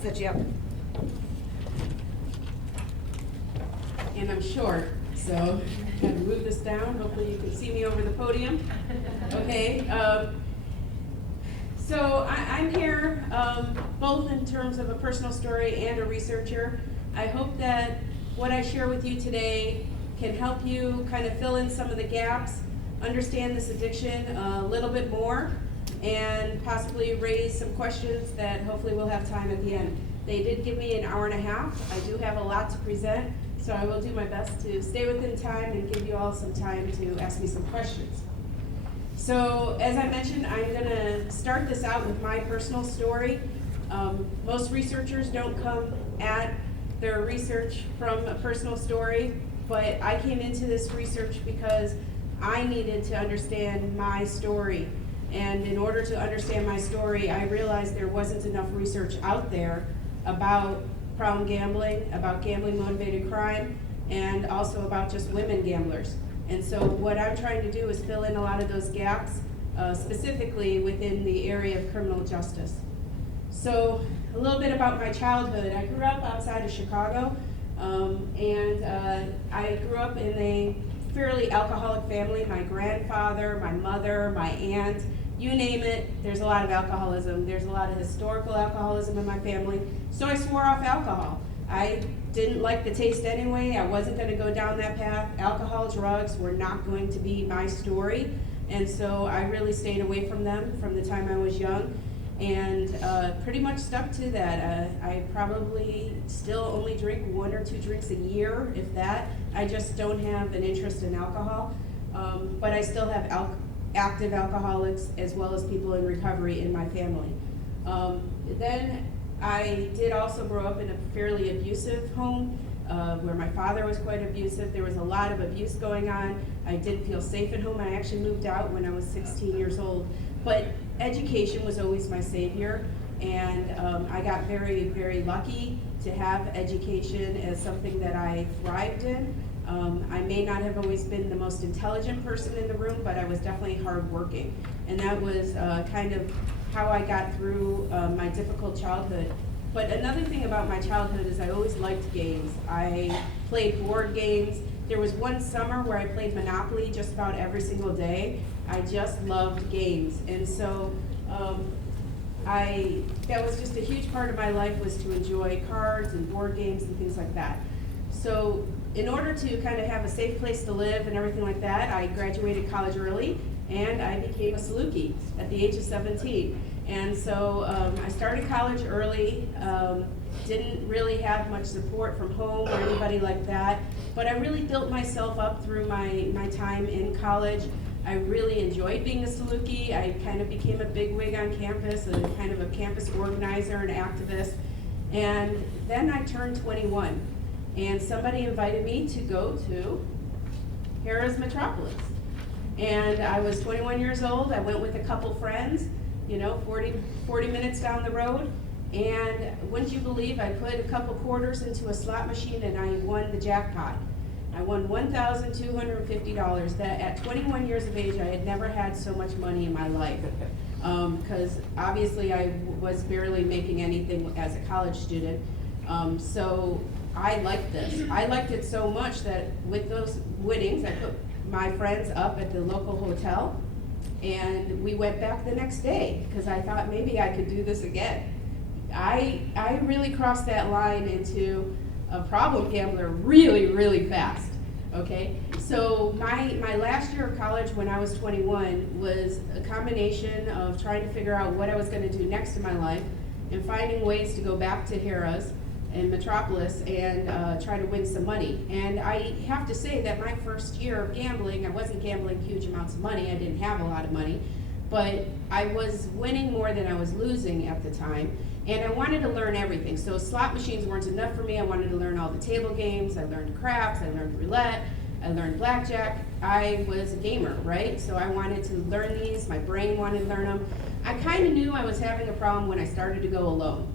I'll set you up. And I'm short, so I'm gonna move this down. Hopefully you can see me over the podium. Okay. So I'm here both in terms of a personal story and a researcher. I hope that what I share with you today can help you kind of fill in some of the gaps, understand this addiction a little bit more, and possibly raise some questions that hopefully we'll have time at the end. They did give me an hour and a half. I do have a lot to present, so I will do my best to stay within time and give you all some time to ask me some questions. So as I mentioned, I'm going to start this out with my personal story. Most researchers don't come at their research from a personal story, but I came into this research because I needed to understand my story. And in order to understand my story, I realized there wasn't enough research out there about problem gambling, about gambling motivated crime, and also about just women gamblers. And so what I'm trying to do is fill in a lot of those gaps, specifically within the area of criminal justice. So a little bit about my childhood. I grew up outside of Chicago, and I grew up in a fairly alcoholic family. My grandfather, my mother, my aunt, you name it, there's a lot of alcoholism. There's a lot of historical alcoholism in my family. So I swore off alcohol. I didn't like the taste anyway. I wasn't going to go down that path. Alcohol, drugs were not going to be my story. And so I really stayed away from them from the time I was young, and pretty much stuck to that. I probably still only drink 1 or 2 drinks a year, if that. I just don't have an interest in alcohol. But I still have active alcoholics as well as people in recovery in my family. Then I did also grow up in a fairly abusive home where my father was quite abusive. There was a lot of abuse going on. I didn't feel safe at home. I actually moved out when I was 16 years old. But education was always my savior, and I got very, very lucky to have education as something that I thrived in. I may not have always been the most intelligent person in the room, but I was definitely hardworking. And that was kind of how I got through my difficult childhood. But another thing about my childhood is I always liked games. I played board games. There was one summer where I played Monopoly just about every single day. I just loved games. And so that was just a huge part of my life, was to enjoy cards and board games and things like that. So in order to kind of have a safe place to live and everything like that, I graduated college early, and I became a Saluki at the age of 17. And so I started college early, didn't really have much support from home or anybody like that, but I really built myself up through my time in college. I really enjoyed being a Saluki. I kind of became a bigwig on campus, a kind of a campus organizer and activist. And then I turned 21, and somebody invited me to go to Harrah's Metropolis. And I was 21 years old. I went with a couple friends, 40 minutes down the road. And wouldn't you believe, I put a couple quarters into a slot machine and I won the jackpot. I won $1,250. That at 21 years of age, I had never had so much money in my life. Because obviously I was barely making anything as a college student. So I liked this. I liked it so much that with those winnings, I put my friends up at the local hotel, and we went back the next day because I thought maybe I could do this again. I really crossed that line into a problem gambler really, really fast. Okay, so my last year of college when I was 21 was a combination of trying to figure out what I was going to do next in my life and finding ways to go back to Harrah's in Metropolis and try to win some money. And I have to say that my first year of gambling, I wasn't gambling huge amounts of money. I didn't have a lot of money, but I was winning more than I was losing at the time. And I wanted to learn everything. So slot machines weren't enough for me. I wanted to learn all the table games. I learned craps. I learned roulette. I learned blackjack. I was a gamer, right? So I wanted to learn these. My brain wanted to learn them. I kind of knew I was having a problem when I started to go alone.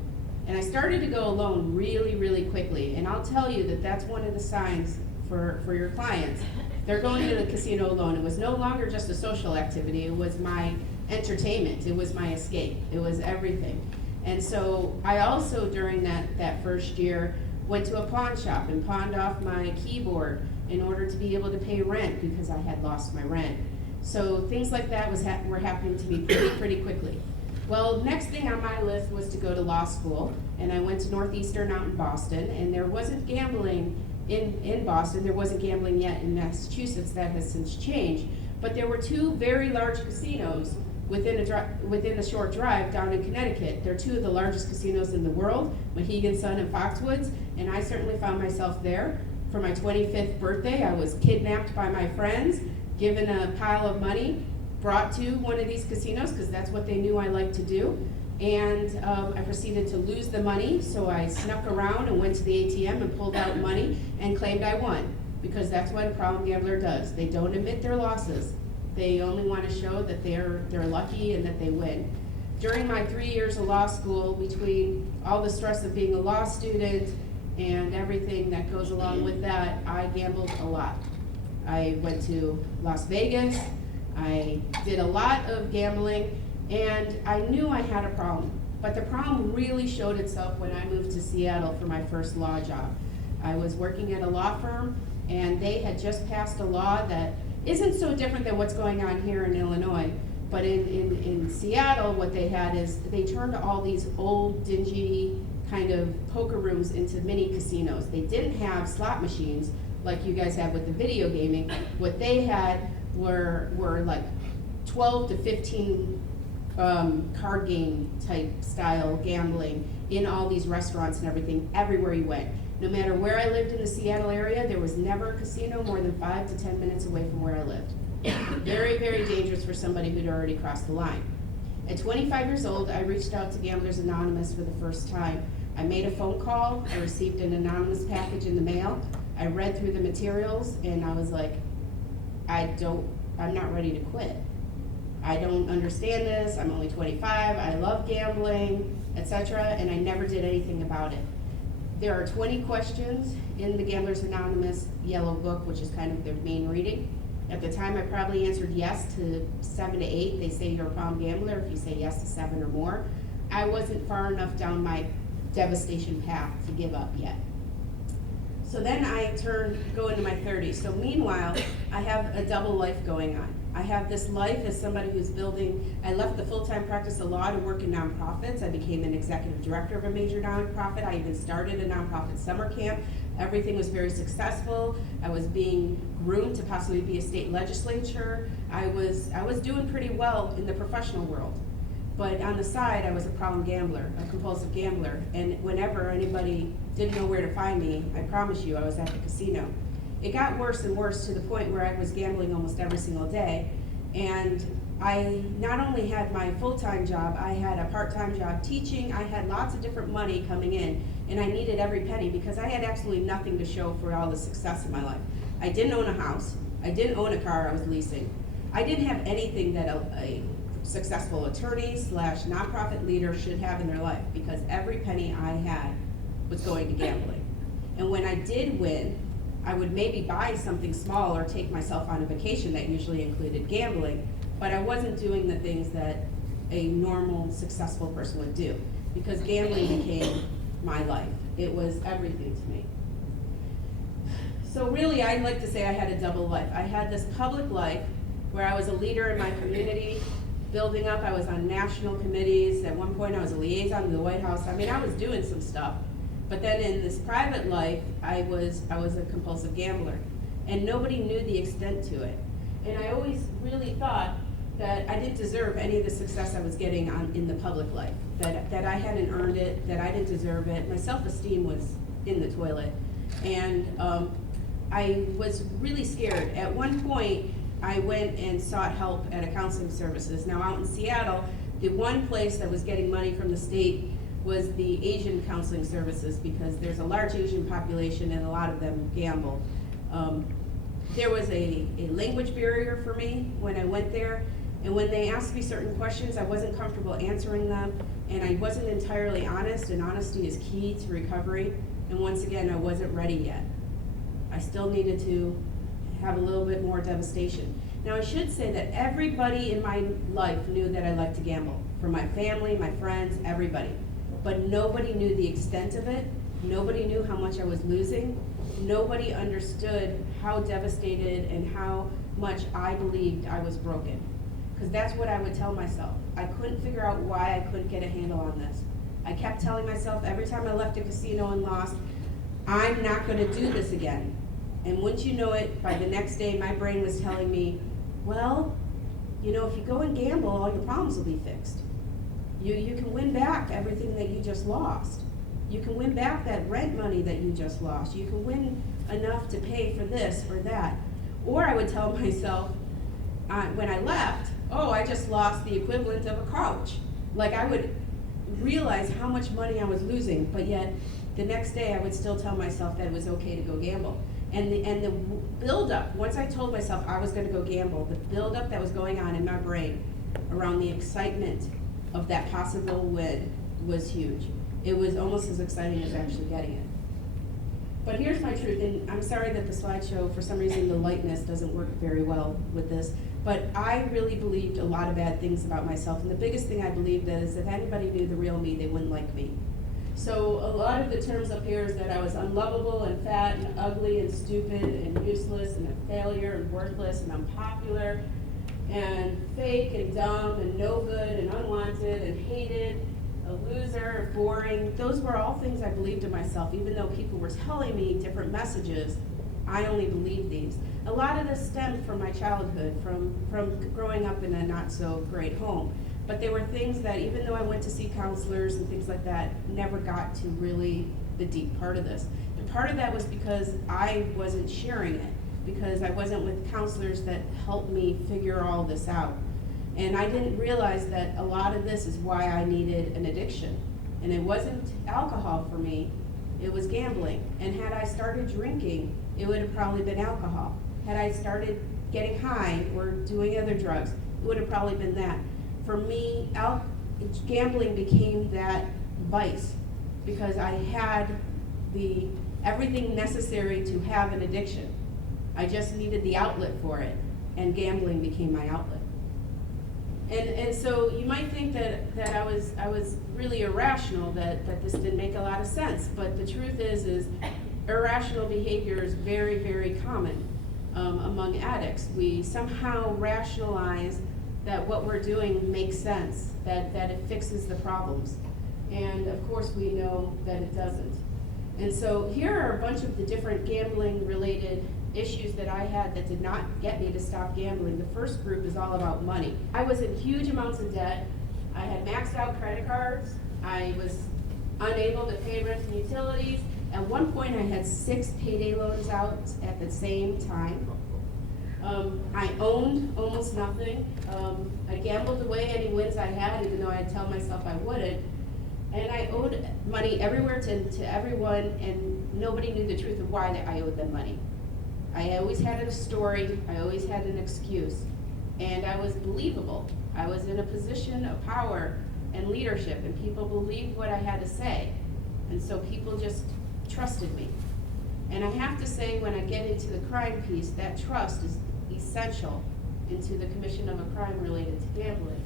And I started to go alone really, really quickly. And I'll tell you that that's one of the signs for your clients. They're going to the casino alone. It was no longer just a social activity. It was my entertainment. It was my escape. It was everything. And so I also, during that first year, went to a pawn shop and pawned off my keyboard in order to be able to pay rent because I had lost my rent. So things like that were happening to me pretty quickly. Well, next thing on my list was to go to law school, and I went to Northeastern out in Boston, and there wasn't gambling in Boston. There wasn't gambling yet in Massachusetts. That has since changed. But there were two very large casinos within a short drive down in Connecticut. They're two of the largest casinos in the world, Mohegan Sun and Foxwoods, and I certainly found myself there. For my 25th birthday, I was kidnapped by my friends, given a pile of money, brought to one of these casinos, because that's what they knew I liked to do. And I proceeded to lose the money, so I snuck around and went to the ATM and pulled out money and claimed I won, because that's what a problem gambler does. They don't admit their losses. They only want to show that they're lucky and that they win. During my 3 years of law school, between all the stress of being a law student and everything that goes along with that, I gambled a lot. I went to Las Vegas, I did a lot of gambling, and I knew I had a problem. But the problem really showed itself when I moved to Seattle for my first law job. I was working at a law firm, and they had just passed a law that isn't so different than what's going on here in Illinois. But in Seattle, what they had is they turned all these old, dingy kind of poker rooms into mini casinos. They didn't have slot machines like you guys have with the video gaming. What they had were like 12 to 15 card game type style gambling in all these restaurants and everything, everywhere you went. No matter where I lived in the Seattle area, there was never a casino more than 5 to 10 minutes away from where I lived. Very, very dangerous for somebody who'd already crossed the line. At 25 years old, I reached out to Gamblers Anonymous for the first time. I made a phone call, I received an anonymous package in the mail, I read through the materials, and I was like, I'm not ready to quit. I don't understand this, I'm only 25, I love gambling, etc., and I never did anything about it. There are 20 questions in the Gamblers Anonymous yellow book, which is kind of their main reading. At the time, I probably answered yes to 7 to 8. They say you're a problem gambler if you say yes to 7 or more. I wasn't far enough down my devastation path to give up yet. So then I go into my 30s. So meanwhile, I have a double life going on. I have this life as somebody who's building, I left the full-time practice of law to work in nonprofits. I became an executive director of a major nonprofit. I even started a nonprofit summer camp. Everything was very successful. I was being groomed to possibly be a state legislature. I was doing pretty well in the professional world. But on the side, I was a problem gambler, a compulsive gambler. And whenever anybody didn't know where to find me, I promise you, I was at the casino. It got worse and worse to the point where I was gambling almost every single day. And I not only had my full-time job, I had a part-time job teaching. I had lots of different money coming in, and I needed every penny because I had absolutely nothing to show for all the success in my life. I didn't own a house. I didn't own a car I was leasing. I didn't have anything that a successful attorney / nonprofit leader should have in their life, because every penny I had was going to gambling. And when I did win, I would maybe buy something small or take myself on a vacation that usually included gambling, but I wasn't doing the things that a normal, successful person would do, because gambling became my life. It was everything to me. So really, I'd like to say I had a double life. I had this public life where I was a leader in my community, building up. I was on national committees. At one point, I was a liaison to the White House. I mean, I was doing some stuff. But then in this private life, I was a compulsive gambler, and nobody knew the extent to it. And I always really thought that I didn't deserve any of the success I was getting in the public life, that I hadn't earned it, that I didn't deserve it. My self-esteem was in the toilet, and I was really scared. At one point, I went and sought help at a counseling services. Now out in Seattle, the one place that was getting money from the state was the Asian counseling services, because there's a large Asian population and a lot of them gamble. There was a language barrier for me when I went there, and when they asked me certain questions, I wasn't comfortable answering them, and I wasn't entirely honest, and honesty is key to recovery, and once again, I wasn't ready yet. I still needed to have a little bit more devastation. Now I should say that everybody in my life knew that I liked to gamble, from my family, my friends, everybody. but nobody knew the extent of it. Nobody knew how much I was losing. Nobody understood how devastated and how much I believed I was broken. Because that's what I would tell myself. I couldn't figure out why I couldn't get a handle on this. I kept telling myself every time I left a casino and lost, I'm not gonna do this again. And wouldn't you know it, by the next day, my brain was telling me, well, you know, if you go and gamble, all your problems will be fixed. You can win back everything that you just lost. You can win back that rent money that you just lost. You can win enough to pay for this or that. Or I would tell myself, when I left, oh, I just lost the equivalent of a couch. Like, I would realize how much money I was losing, but yet the next day I would still tell myself that it was okay to go gamble. And the build-up, once I told myself I was gonna go gamble, the build-up that was going on in my brain around the excitement of that possible win was huge. It was almost as exciting as actually getting it. But here's my truth, and I'm sorry that the slideshow, for some reason, the lightness doesn't work very well with this, but I really believed a lot of bad things about myself, and the biggest thing I believed is if anybody knew the real me, they wouldn't like me. So a lot of the terms up here is that I was unlovable and fat and ugly and stupid and useless and a failure and worthless and unpopular and fake and dumb and no good and unwanted and hated, a loser, boring. Those were all things I believed of myself, even though people were telling me different messages. I only believed these. A lot of this stemmed from my childhood, from growing up in a not so great home. But there were things that, even though I went to see counselors and things like that, never got to really the deep part of this. And part of that was because I wasn't sharing it, because I wasn't with counselors that helped me figure all this out. And I didn't realize that a lot of this is why I needed an addiction. And it wasn't alcohol for me, it was gambling. And had I started drinking, it would have probably been alcohol. Had I started getting high or doing other drugs, it would have probably been that. For me, gambling became that vice because I had everything necessary to have an addiction. I just needed the outlet for it, and gambling became my outlet. And so you might think that I was really irrational, that this didn't make a lot of sense, but the truth is irrational behavior is very, very common among addicts. We somehow rationalize that what we're doing makes sense, that it fixes the problems. And of course we know that it doesn't. And so here are a bunch of the different gambling related issues that I had that did not get me to stop gambling. The first group is all about money. I was in huge amounts of debt. I had maxed out credit cards. I was unable to pay rent and utilities. At one point I had 6 payday loans out at the same time. I owned almost nothing. I gambled away any wins I had, even though I'd tell myself I wouldn't. And I owed money everywhere to everyone, and nobody knew the truth of why I owed them money. I always had a story, I always had an excuse, and I was believable. I was in a position of power and leadership, and people believed what I had to say. And so people just trusted me. And I have to say, when I get into the crime piece, that trust is essential into the commission of a crime related to gambling.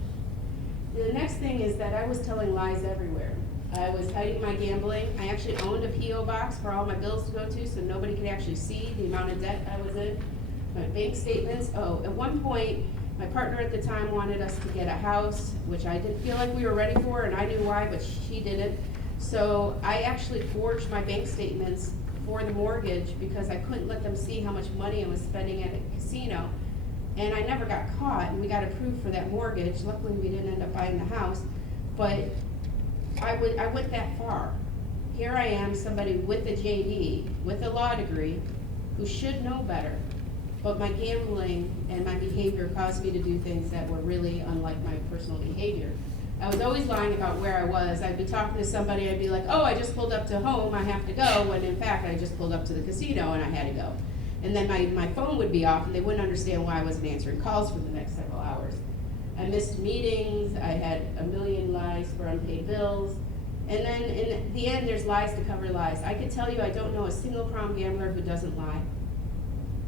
The next thing is that I was telling lies everywhere. I was hiding my gambling. I actually owned a P.O. box for all my bills to go to, so nobody could actually see the amount of debt I was in. My bank statements. Oh, at one point, my partner at the time wanted us to get a house, which I didn't feel like we were ready for, and I knew why, but she didn't. So I actually forged my bank statements for the mortgage because I couldn't let them see how much money I was spending at a casino. And I never got caught, and we got approved for that mortgage. Luckily, we didn't end up buying the house, but I went that far. Here I am, somebody with a JD, with a law degree, who should know better, but my gambling and my behavior caused me to do things that were really unlike my personal behavior. I was always lying about where I was. I'd be talking to somebody, I'd be like, oh, I just pulled up to home, I have to go, when in fact I just pulled up to the casino and I had to go. And then my phone would be off and they wouldn't understand why I wasn't answering calls for the next several hours. I missed meetings, I had a million lies for unpaid bills, and then in the end there's lies to cover lies. I could tell you I don't know a single prom gambler who doesn't lie.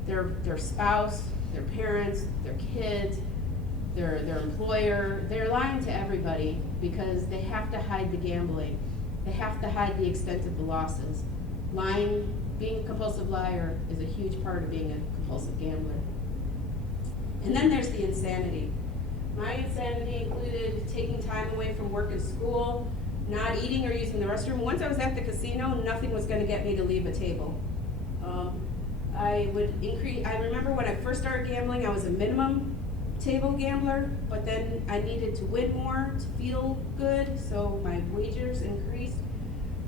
Their spouse, their parents, their kids, their employer, they're lying to everybody because they have to hide the gambling. they have to hide the extent of the losses. Lying, being a compulsive liar is a huge part of being a compulsive gambler. And then there's the insanity. My insanity included taking time away from work and school, not eating or using the restroom. Once I was at the casino, nothing was gonna get me to leave a table. I remember when I first started gambling, I was a minimum table gambler, but then I needed to win more to feel good, so my wagers increased.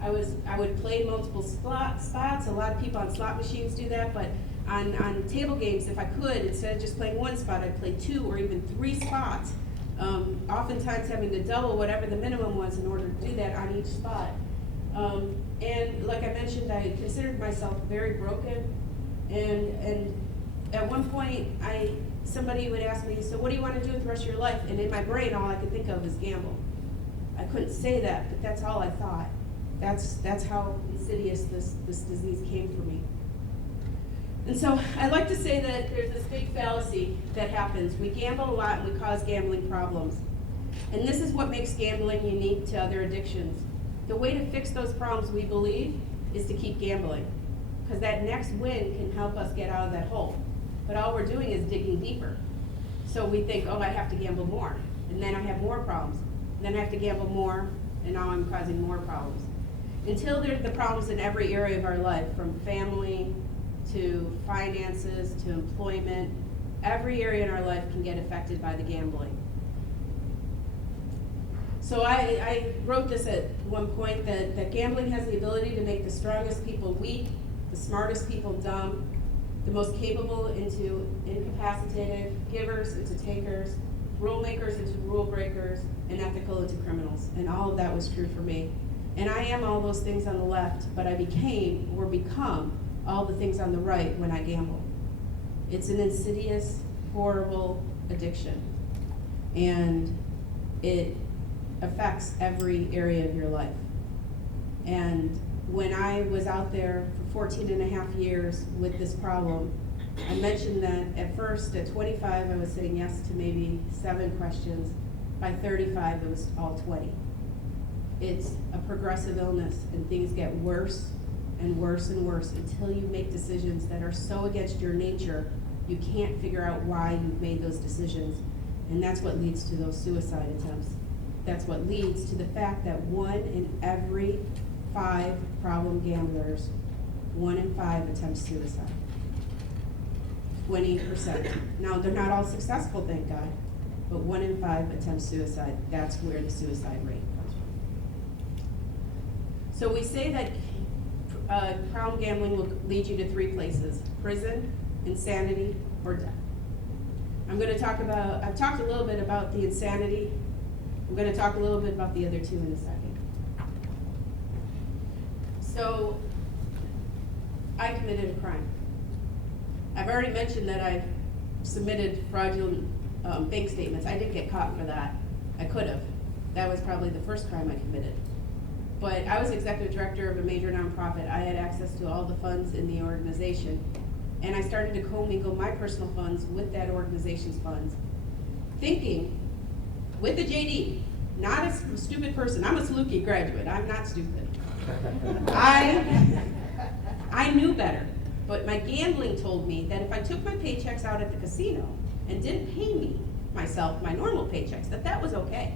I would play multiple spots. A lot of people on slot machines do that, but on table games, if I could, instead of just playing one spot, I'd play 2 or even 3 spots. Oftentimes having to double whatever the minimum was in order to do that on each spot. And like I mentioned, I considered myself very broken. And at one point, somebody would ask me, so what do you want to do with the rest of your life? And in my brain, all I could think of was gamble. I couldn't say that, but that's all I thought. That's how insidious this disease came for me. And so I like to say that there's this big fallacy that happens. We gamble a lot and we cause gambling problems. And this is what makes gambling unique to other addictions. The way to fix those problems, we believe, is to keep gambling. Because that next win can help us get out of that hole. But all we're doing is digging deeper. So we think, oh, I have to gamble more. And then I have more problems. And then I have to gamble more, and now I'm causing more problems. Until there's the problems in every area of our life, from family to finances to employment, every area in our life can get affected by the gambling. So I wrote this at one point that gambling has the ability to make the strongest people weak, the smartest people dumb, the most capable into incapacitated, givers into takers, rule makers into rule breakers, and ethical into criminals. And all of that was true for me. And I am all those things on the left, but I became or become all the things on the right when I gamble. It's an insidious, horrible addiction. And it affects every area of your life. And when I was out there for 14 and a half years with this problem, I mentioned that at first, at 25, I was saying yes to maybe 7 questions. By 35, it was all 20. It's a progressive illness, and things get worse and worse and worse until you make decisions that are so against your nature, you can't figure out why you've made those decisions. And that's what leads to those suicide attempts. That's what leads to the fact that 1 in every 5 problem gamblers, 1 in 5 attempts suicide. 20%. Now, they're not all successful, thank God, but 1 in 5 attempts suicide. That's where the suicide rate comes from. So we say that problem gambling will lead you to 3 places: prison, insanity, or death. I've talked a little bit about the insanity. I'm going to talk a little bit about the other 2 in a second. So, I committed a crime. I've already mentioned that I submitted fraudulent bank statements. I didn't get caught for that. I could have. That was probably the first crime I committed. But I was executive director of a major nonprofit. I had access to all the funds in the organization. And I started to commingle my personal funds with that organization's funds, thinking, with the JD, not a stupid person. I'm a Saluki graduate. I'm not stupid. I knew better. But my gambling told me that if I took my paychecks out at the casino and didn't pay me myself my normal paychecks, that was okay.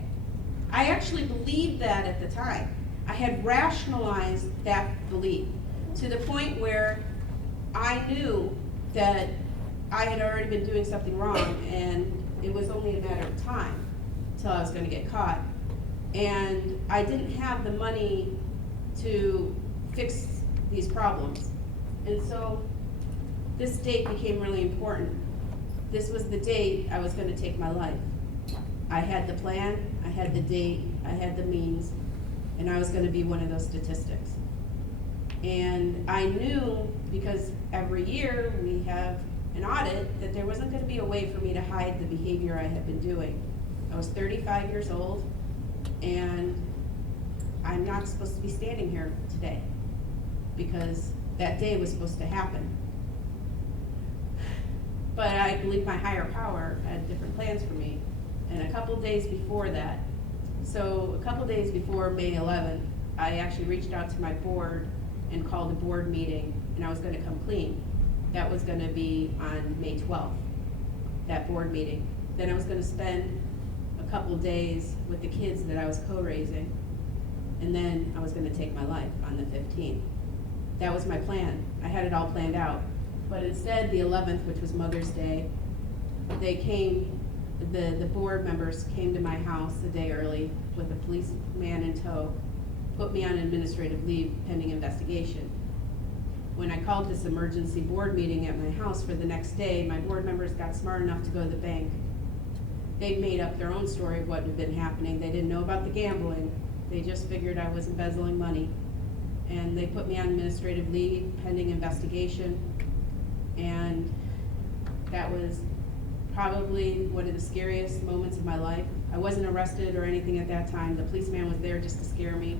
I actually believed that at the time. I had rationalized that belief to the point where I knew that I had already been doing something wrong, and it was only a matter of time till I was going to get caught. And I didn't have the money to fix these problems. And so this date became really important. This was the date I was going to take my life. I had the plan, I had the date, I had the means, and I was going to be one of those statistics. And I knew, because every year we have an audit, that there wasn't going to be a way for me to hide the behavior I had been doing. I was 35 years old, and I'm not supposed to be standing here today, because that day was supposed to happen. But I believe my higher power had different plans for me. And a couple days before that, so a couple days before May 11th, I actually reached out to my board and called a board meeting, and I was gonna come clean. That was gonna be on May 12th, that board meeting. Then I was gonna spend a couple days with the kids that I was co-raising, and then I was gonna take my life on the 15th. That was my plan. I had it all planned out. But instead, the 11th, which was Mother's Day, they came, the board members came to my house a day early with a policeman in tow, put me on administrative leave pending investigation. When I called this emergency board meeting at my house for the next day, my board members got smart enough to go to the bank. They made up their own story of what had been happening. They didn't know about the gambling. They just figured I was embezzling money. And they put me on administrative leave pending investigation. And that was probably one of the scariest moments of my life. I wasn't arrested or anything at that time. The policeman was there just to scare me.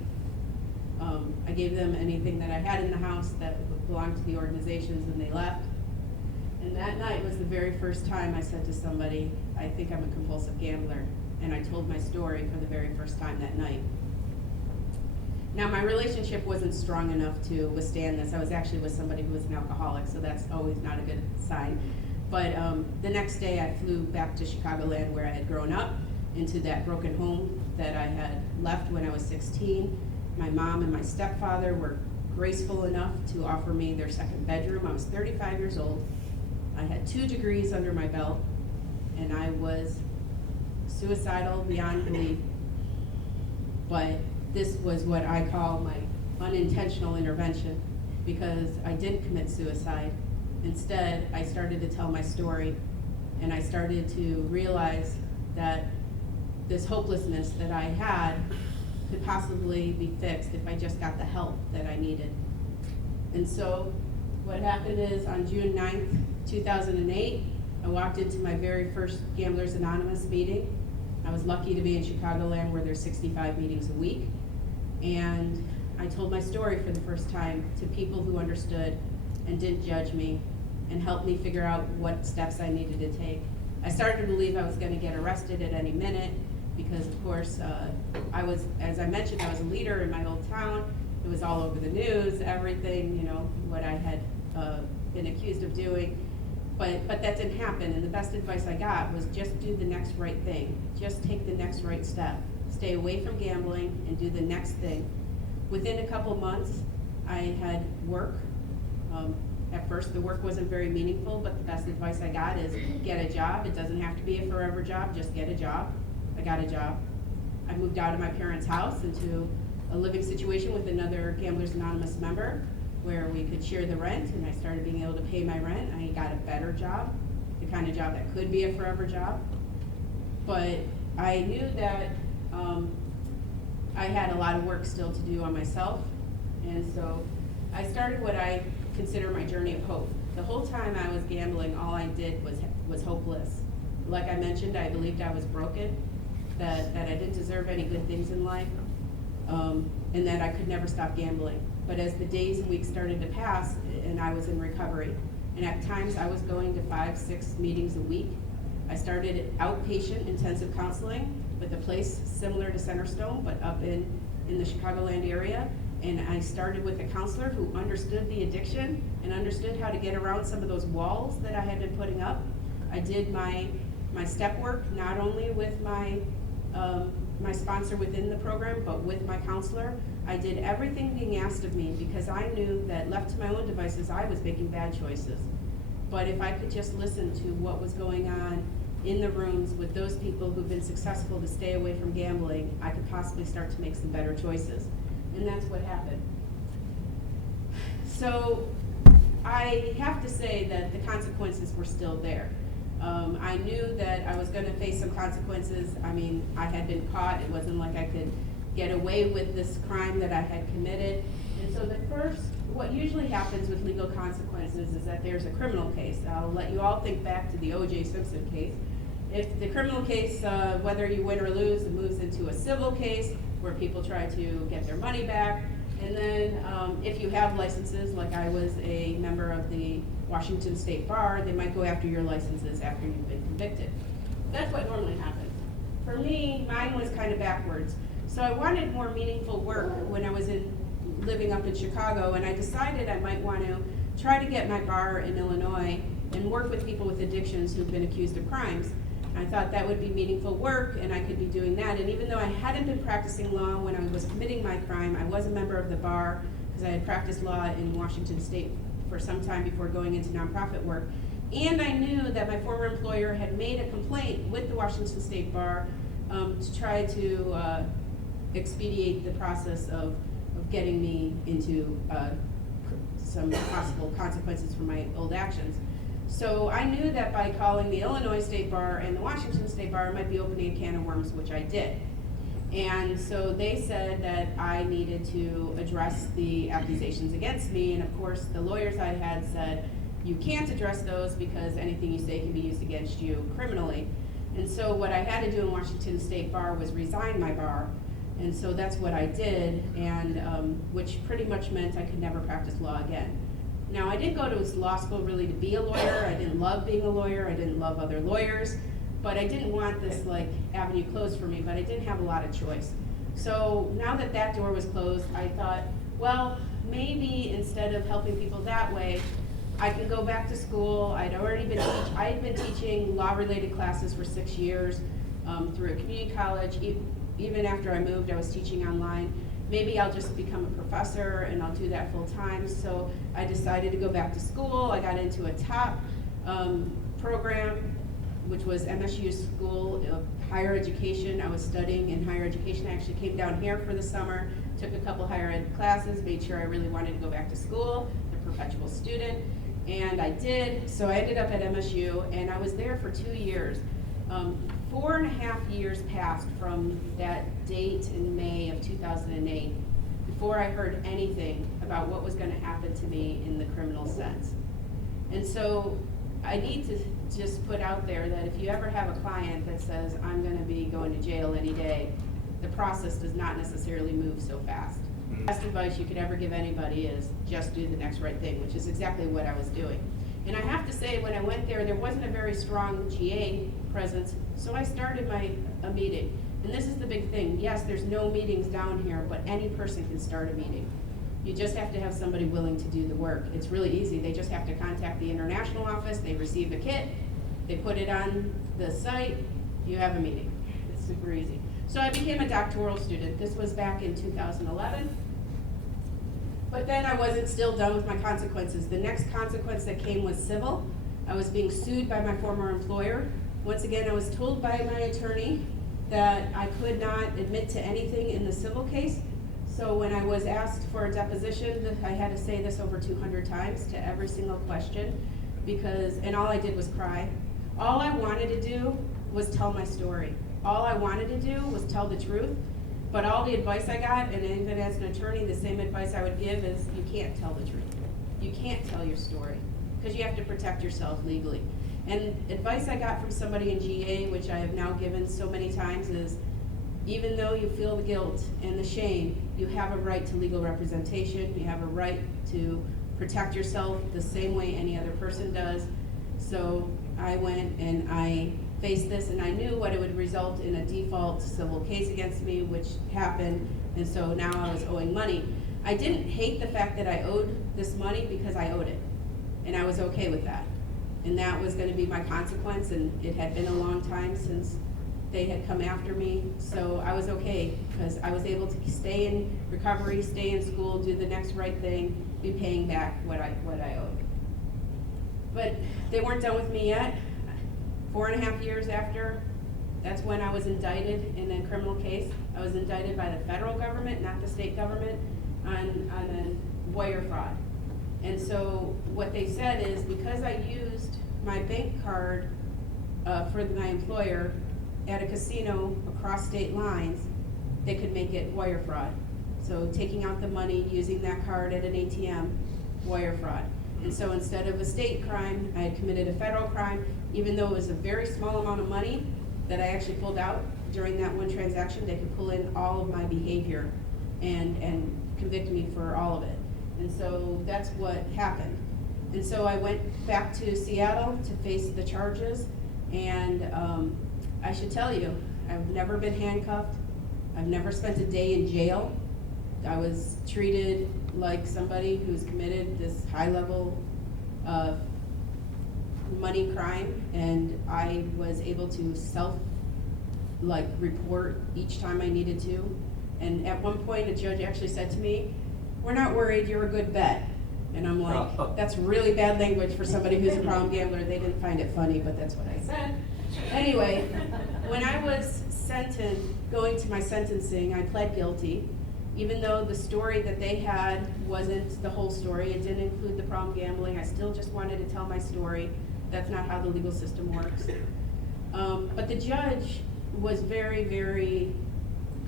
I gave them anything that I had in the house that belonged to the organizations, and they left. And that night was the very first time I said to somebody, I think I'm a compulsive gambler. And I told my story for the very first time that night. Now, my relationship wasn't strong enough to withstand this. I was actually with somebody who was an alcoholic, so that's always not a good sign. But the next day I flew back to Chicagoland, where I had grown up, into that broken home that I had left when I was 16. My mom and my stepfather were graceful enough to offer me their second bedroom. I was 35 years old. I had 2 degrees under my belt, and I was suicidal beyond belief. But this was what I call my unintentional intervention, because I didn't commit suicide. Instead, I started to tell my story, and I started to realize that this hopelessness that I had could possibly be fixed if I just got the help that I needed. And so what happened is, on June 9th, 2008, I walked into my very first Gamblers Anonymous meeting. I was lucky to be in Chicagoland, where there's 65 meetings a week. And I told my story for the first time to people who understood and didn't judge me and helped me figure out what steps I needed to take. I started to believe I was going to get arrested at any minute because, of course, I was, as I mentioned, I was a leader in my old town. It was all over the news, everything, you know, what I had been accused of doing. But that didn't happen, and the best advice I got was just do the next right thing. Just take the next right step. Stay away from gambling and do the next thing. Within a couple months, I had work. At first, the work wasn't very meaningful, but the best advice I got is get a job. It doesn't have to be a forever job, just get a job. I got a job. I moved out of my parents' house into a living situation with another Gamblers Anonymous member, where we could share the rent, and I started being able to pay my rent. I got a better job, the kind of job that could be a forever job. But I knew that I had a lot of work still to do on myself, and so I started what I consider my journey of hope. The whole time I was gambling, all I did was hopeless. Like I mentioned, I believed I was broken, that I didn't deserve any good things in life, and that I could never stop gambling. But as the days and weeks started to pass, and I was in recovery, and at times I was going to 5-6 meetings a week. I started outpatient intensive counseling with a place similar to Centerstone, but up in the Chicagoland area. And I started with a counselor who understood the addiction and understood how to get around some of those walls that I had been putting up. I did my step work, not only with my sponsor within the program, but with my counselor. I did everything being asked of me because I knew that left to my own devices, I was making bad choices. But if I could just listen to what was going on in the rooms with those people who've been successful to stay away from gambling, I could possibly start to make some better choices. And that's what happened. So I have to say that the consequences were still there. I knew that I was going to face some consequences. I mean, I had been caught. It wasn't like I could get away with this crime that I had committed. And so what usually happens with legal consequences is that there's a criminal case. I'll let you all think back to the O.J. Simpson case. If the criminal case, whether you win or lose, it moves into a civil case where people try to get their money back. And then if you have licenses, like I was a member of the Washington State Bar, they might go after your licenses after you've been convicted. That's what normally happens. For me, mine was kind of backwards. So I wanted more meaningful work when I was living up in Chicago, and I decided I might want to try to get my bar in Illinois and work with people with addictions who've been accused of crimes. I thought that would be meaningful work, and I could be doing that. And even though I hadn't been practicing law when I was committing my crime, I was a member of the bar because I had practiced law in Washington State for some time before going into nonprofit work. And I knew that my former employer had made a complaint with the Washington State Bar to try to expedite the process of getting me into some possible consequences for my old actions. So I knew that by calling the Illinois State Bar and the Washington State Bar, I might be opening a can of worms, which I did. And so they said that I needed to address the accusations against me, and of course the lawyers I had said, you can't address those because anything you say can be used against you criminally. And so what I had to do in Washington State Bar was resign my bar, and so that's what I did, and which pretty much meant I could never practice law again. Now, I didn't go to law school really to be a lawyer. I didn't love being a lawyer. I didn't love other lawyers. But I didn't want this like avenue closed for me, but I didn't have a lot of choice. So now that that door was closed, I thought, well, maybe instead of helping people that way, I could go back to school. I had been teaching law-related classes for 6 years through a community college. Even after I moved, I was teaching online. Maybe I'll just become a professor and I'll do that full time. So I decided to go back to school. I got into a top program, which was MSU School of Higher Education. I was studying in higher education. I actually came down here for the summer, took a couple higher ed classes, made sure I really wanted to go back to school, a perpetual student, and I did. So I ended up at MSU, and I was there for 2 years. 4.5 years passed from that date in May of 2008 before I heard anything about what was going to happen to me in the criminal sense. And so I need to just put out there that if you ever have a client that says, I'm going to be going to jail any day, the process does not necessarily move so fast. The best advice you could ever give anybody is just do the next right thing, which is exactly what I was doing. And I have to say, when I went there wasn't a very strong GA presence, so I started a meeting. And this is the big thing. Yes, there's no meetings down here, but any person can start a meeting. You just have to have somebody willing to do the work. It's really easy. They just have to contact the international office, they receive a kit, they put it on the site, you have a meeting. It's super easy. So I became a doctoral student. This was back in 2011. But then I wasn't still done with my consequences. The next consequence that came was civil. I was being sued by my former employer. Once again, I was told by my attorney that I could not admit to anything in the civil case. So when I was asked for a deposition, I had to say this over 200 times to every single question, and all I did was cry. All I wanted to do was tell my story. All I wanted to do was tell the truth. But all the advice I got, and even as an attorney, the same advice I would give is you can't tell the truth. You can't tell your story because you have to protect yourself legally. And advice I got from somebody in GA, which I have now given so many times, is even though you feel the guilt and the shame, you have a right to legal representation. You have a right to protect yourself the same way any other person does. So I went and I faced this, and I knew what it would result in a default civil case against me, which happened, and so now I was owing money. I didn't hate the fact that I owed this money because I owed it, and I was okay with that. And that was going to be my consequence, and it had been a long time since they had come after me, so I was okay because I was able to stay in recovery, stay in school, do the next right thing, be paying back what I owed. But they weren't done with me yet. 4.5 years after, that's when I was indicted in a criminal case. I was indicted by the federal government, not the state government, on a wire fraud. And so what they said is because I used my bank card for my employer at a casino across state lines, they could make it wire fraud. So taking out the money, using that card at an ATM, wire fraud. And so instead of a state crime, I had committed a federal crime, even though it was a very small amount of money that I actually pulled out during that one transaction. They could pull in all of my behavior and convict me for all of it. And so that's what happened. And so I went back to Seattle to face the charges, and I should tell you, I've never been handcuffed. I've never spent a day in jail. I was treated like somebody who's committed this high-level money crime, and I was able to report each time I needed to. And at one point, a judge actually said to me, "We're not worried, you're a good bet." And I'm like, that's really bad language for somebody who's a problem gambler. They didn't find it funny, but that's what I said. Anyway, when I was going to my sentencing, I pled guilty. Even though the story that they had wasn't the whole story, it didn't include the problem gambling, I still just wanted to tell my story. That's not how the legal system works. But the judge was very, very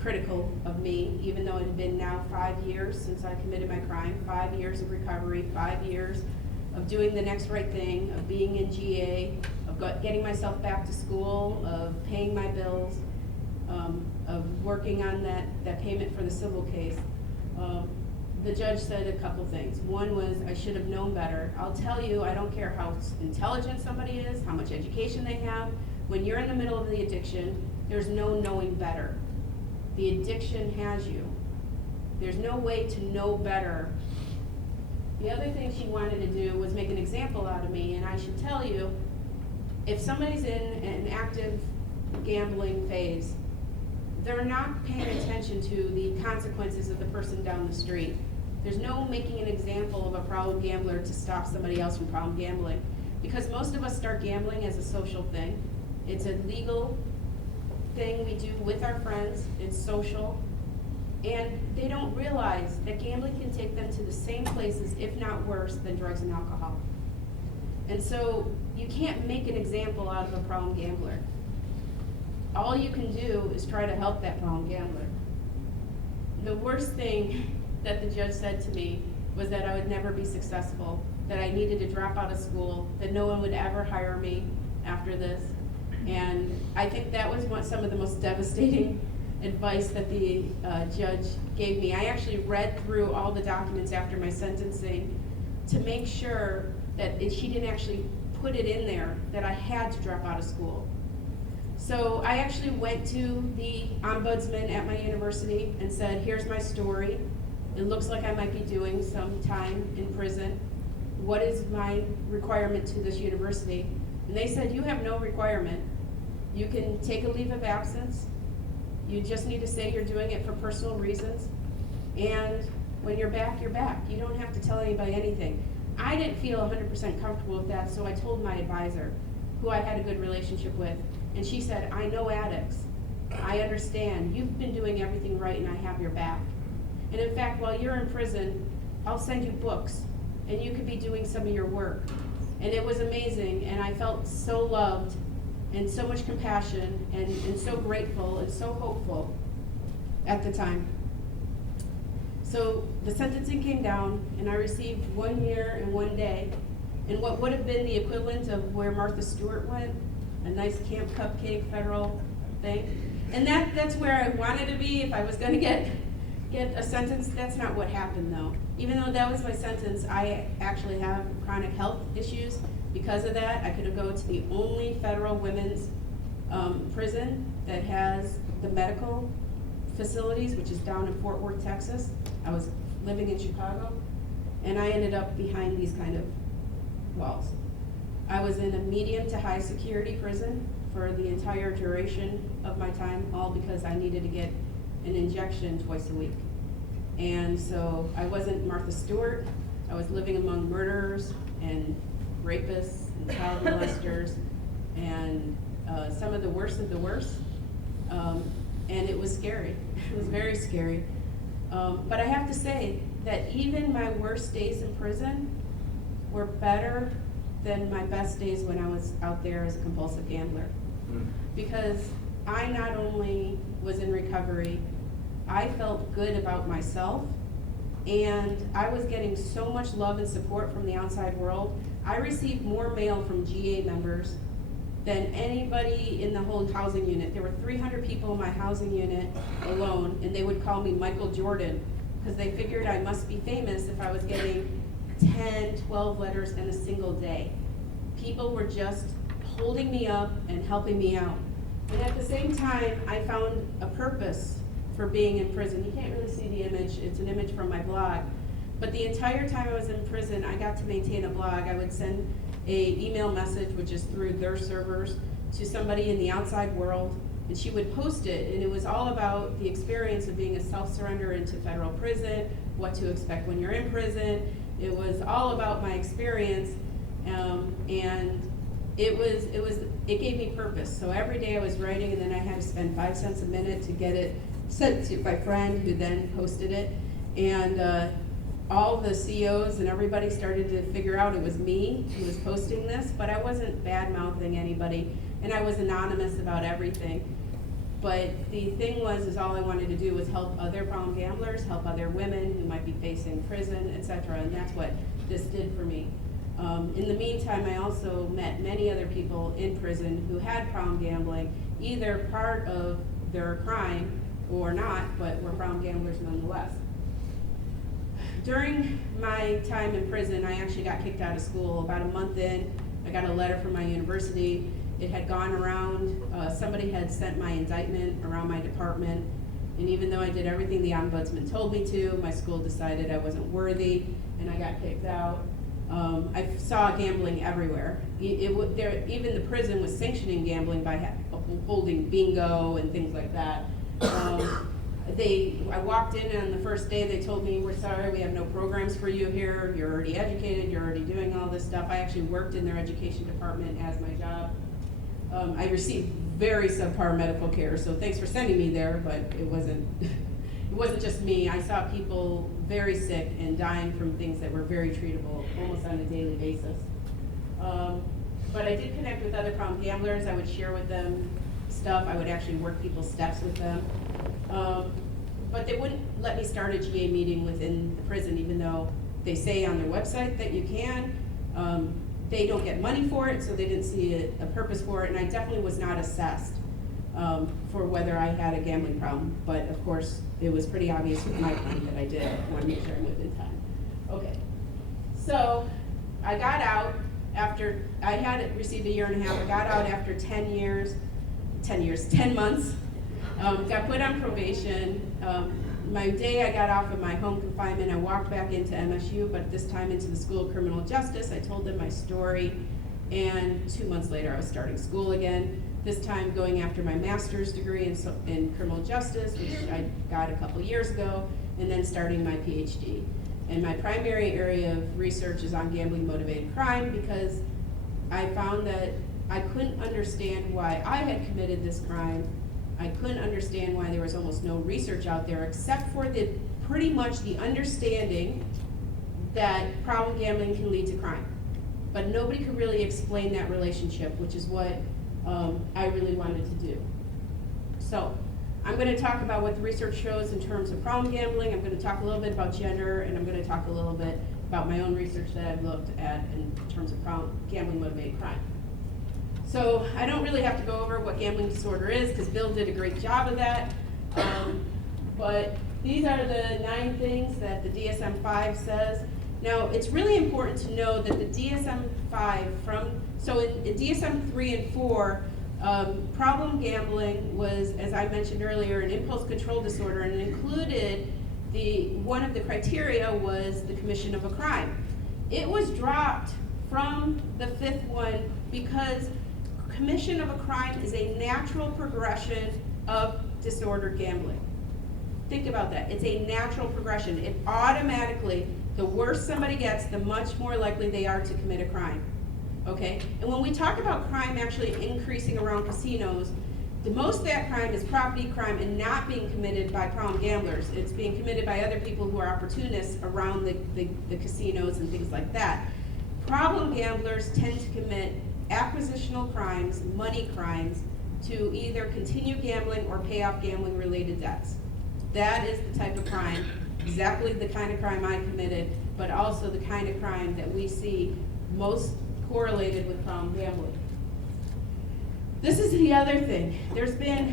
critical of me, even though it had been now 5 years since I committed my crime, 5 years of recovery, 5 years of doing the next right thing, of being in GA, of getting myself back to school, of paying my bills, of working on that payment for the civil case. The judge said a couple things. One was, I should have known better. I'll tell you, I don't care how intelligent somebody is, how much education they have. When you're in the middle of the addiction, there's no knowing better. The addiction has you. There's no way to know better. The other thing she wanted to do was make an example out of me, and I should tell you, if somebody's in an active gambling phase, they're not paying attention to the consequences of the person down the street. There's no making an example of a problem gambler to stop somebody else from problem gambling, because most of us start gambling as a social thing. It's a legal thing we do with our friends, it's social, and they don't realize that gambling can take them to the same places, if not worse, than drugs and alcohol. And so you can't make an example out of a problem gambler. All you can do is try to help that problem gambler. The worst thing that the judge said to me was that I would never be successful, that I needed to drop out of school, that no one would ever hire me after this. And I think that was some of the most devastating advice that the judge gave me. I actually read through all the documents after my sentencing to make sure that she didn't actually put it in there that I had to drop out of school. So I actually went to the ombudsman at my university and said, here's my story. It looks like I might be doing some time in prison. What is my requirement to this university? And they said, you have no requirement. You can take a leave of absence. You just need to say you're doing it for personal reasons. And when you're back, you're back. You don't have to tell anybody anything. I didn't feel 100% comfortable with that, so I told my advisor, who I had a good relationship with, and she said, I know addicts. I understand. You've been doing everything right, and I have your back. And in fact, while you're in prison, I'll send you books, and you could be doing some of your work. And it was amazing, and I felt so loved, and so much compassion, and so grateful, and so hopeful at the time. So the sentencing came down, and I received 1 year and 1 day, in what would have been the equivalent of where Martha Stewart went, a nice Camp Cupcake federal thing. And that's where I wanted to be if I was going to get a sentence. That's not what happened, though. Even though that was my sentence, I actually have chronic health issues. Because of that, I could go to the only federal women's prison that has the medical facilities, which is down in Fort Worth, Texas. I was living in Chicago, and I ended up behind these kind of walls. I was in a medium to high security prison for the entire duration of my time, all because I needed to get an injection twice a week. And so I wasn't Martha Stewart. I was living among murderers and rapists and child molesters and some of the worst of the worst. And it was scary. It was very scary. But I have to say that even my worst days in prison were better than my best days when I was out there as a compulsive gambler. Because I not only was in recovery, I felt good about myself, and I was getting so much love and support from the outside world. I received more mail from GA members than anybody in the whole housing unit. There were 300 people in my housing unit alone, and they would call me Michael Jordan, because they figured I must be famous if I was getting 10, 12 letters in a single day. People were just holding me up and helping me out. And at the same time, I found a purpose for being in prison. You can't really see the image, it's an image from my blog. But the entire time I was in prison, I got to maintain a blog. I would send a email message, which is through their servers, to somebody in the outside world, and she would post it, and it was all about the experience of being a self-surrender into federal prison, what to expect when you're in prison. It was all about my experience, and it gave me purpose. So every day I was writing, and then I had to spend 5 cents a minute to get it sent to my friend, who then posted it, and all the CEOs and everybody started to figure out it was me who was posting this, but I wasn't bad-mouthing anybody, and I was anonymous about everything. But the thing is all I wanted to do was help other problem gamblers, help other women who might be facing prison, etc., and that's what this did for me. In the meantime, I also met many other people in prison who had problem gambling, either part of their crime or not, but were problem gamblers nonetheless. During my time in prison, I actually got kicked out of school. About a month in, I got a letter from my university. It had gone around, somebody had sent my indictment around my department, and even though I did everything the ombudsman told me to, my school decided I wasn't worthy, and I got kicked out. I saw gambling everywhere. Even the prison was sanctioning gambling by holding bingo and things like that. I walked in, and on the first day they told me, we're sorry, we have no programs for you here. You're already educated, you're already doing all this stuff. I actually worked in their education department as my job. I received very subpar medical care, so thanks for sending me there, but it wasn't just me. I saw people very sick and dying from things that were very treatable almost on a daily basis. But I did connect with other problem gamblers. I would share with them stuff. I would actually work people's steps with them. But they wouldn't let me start a GA meeting within the prison, even though they say on their website that you can. They don't get money for it, so they didn't see a purpose for it, and I definitely was not assessed for whether I had a gambling problem. But of course, it was pretty obvious with my plan that I did. I want to make sure I moved in time. Okay, so I got out after, I had received a 1.5 years. I got out after 10 months. Got put on probation. My day I got off of my home confinement, I walked back into MSU, but this time into the School of Criminal Justice. I told them my story, and 2 months later I was starting school again, this time going after my master's degree in criminal justice, which I got a couple years ago, and then starting my PhD. And my primary area of research is on gambling motivated crime, because I found that I couldn't understand why I had committed this crime. I couldn't understand why there was almost no research out there, except for pretty much the understanding that problem gambling can lead to crime. But nobody could really explain that relationship, which is what I really wanted to do. So I'm going to talk about what the research shows in terms of problem gambling. I'm going to talk a little bit about gender, and I'm going to talk a little bit about my own research that I've looked at in terms of problem gambling motivated crime. So I don't really have to go over what gambling disorder is, because Bill did a great job of that. But these are the 9 things that the DSM-5 says. Now, it's really important to know that the DSM-5 so in DSM-3 and 4, problem gambling was, as I mentioned earlier, an impulse control disorder, and it included one of the criteria was the commission of a crime. It was dropped from the 5th one because commission of a crime is a natural progression of disordered gambling. Think about that. It's a natural progression. It automatically, the worse somebody gets, the much more likely they are to commit a crime. Okay? And when we talk about crime actually increasing around casinos, the most of that crime is property crime and not being committed by problem gamblers. It's being committed by other people who are opportunists around the casinos and things like that. Problem gamblers tend to commit acquisitional crimes, money crimes, to either continue gambling or pay off gambling related debts. That is the type of crime, exactly the kind of crime I committed, but also the kind of crime that we see most correlated with problem gambling. This is the other thing.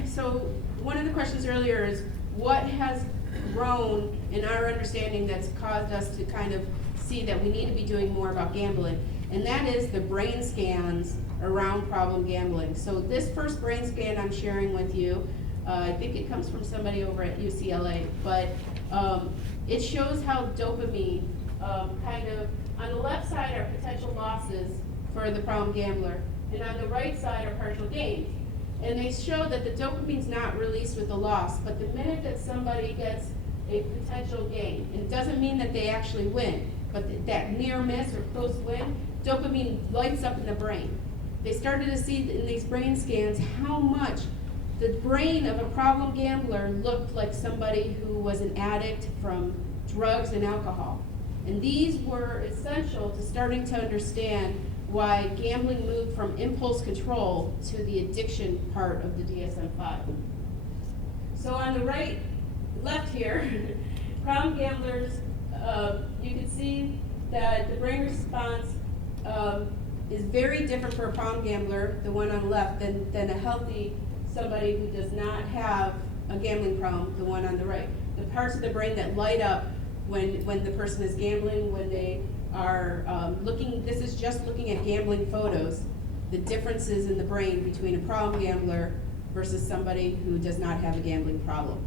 So one of the questions earlier is, what has grown in our understanding that's caused us to kind of see that we need to be doing more about gambling? And that is the brain scans around problem gambling. So this first brain scan I'm sharing with you I think it comes from somebody over at UCLA, but it shows how dopamine kind of, on the left side are potential losses for the problem gambler, and on the right side are partial gains. And they show that the dopamine's not released with the loss, but the minute that somebody gets a potential gain, and it doesn't mean that they actually win, but that near miss or close win, dopamine lights up in the brain. They started to see in these brain scans how much the brain of a problem gambler looked like somebody who was an addict from drugs and alcohol. And these were essential to starting to understand why gambling moved from impulse control to the addiction part of the DSM-5. So on the left here, problem gamblers, you can see that the brain response is very different for a problem gambler, the one on the left, than a healthy somebody who does not have a gambling problem, the one on the right. The parts of the brain that light up when the person is gambling, when they are looking, this is just looking at gambling photos, the differences in the brain between a problem gambler versus somebody who does not have a gambling problem.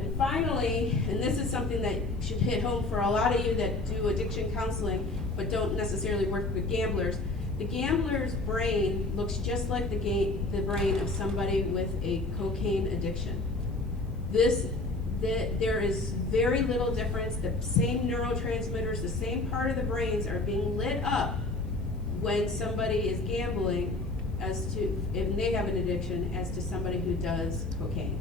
And finally, and this is something that should hit home for a lot of you that do addiction counseling but don't necessarily work with gamblers, the gambler's brain looks just like the brain of somebody with a cocaine addiction. There is very little difference. The same neurotransmitters, the same part of the brains are being lit up when somebody is gambling as to, if they have an addiction, as to somebody who does cocaine.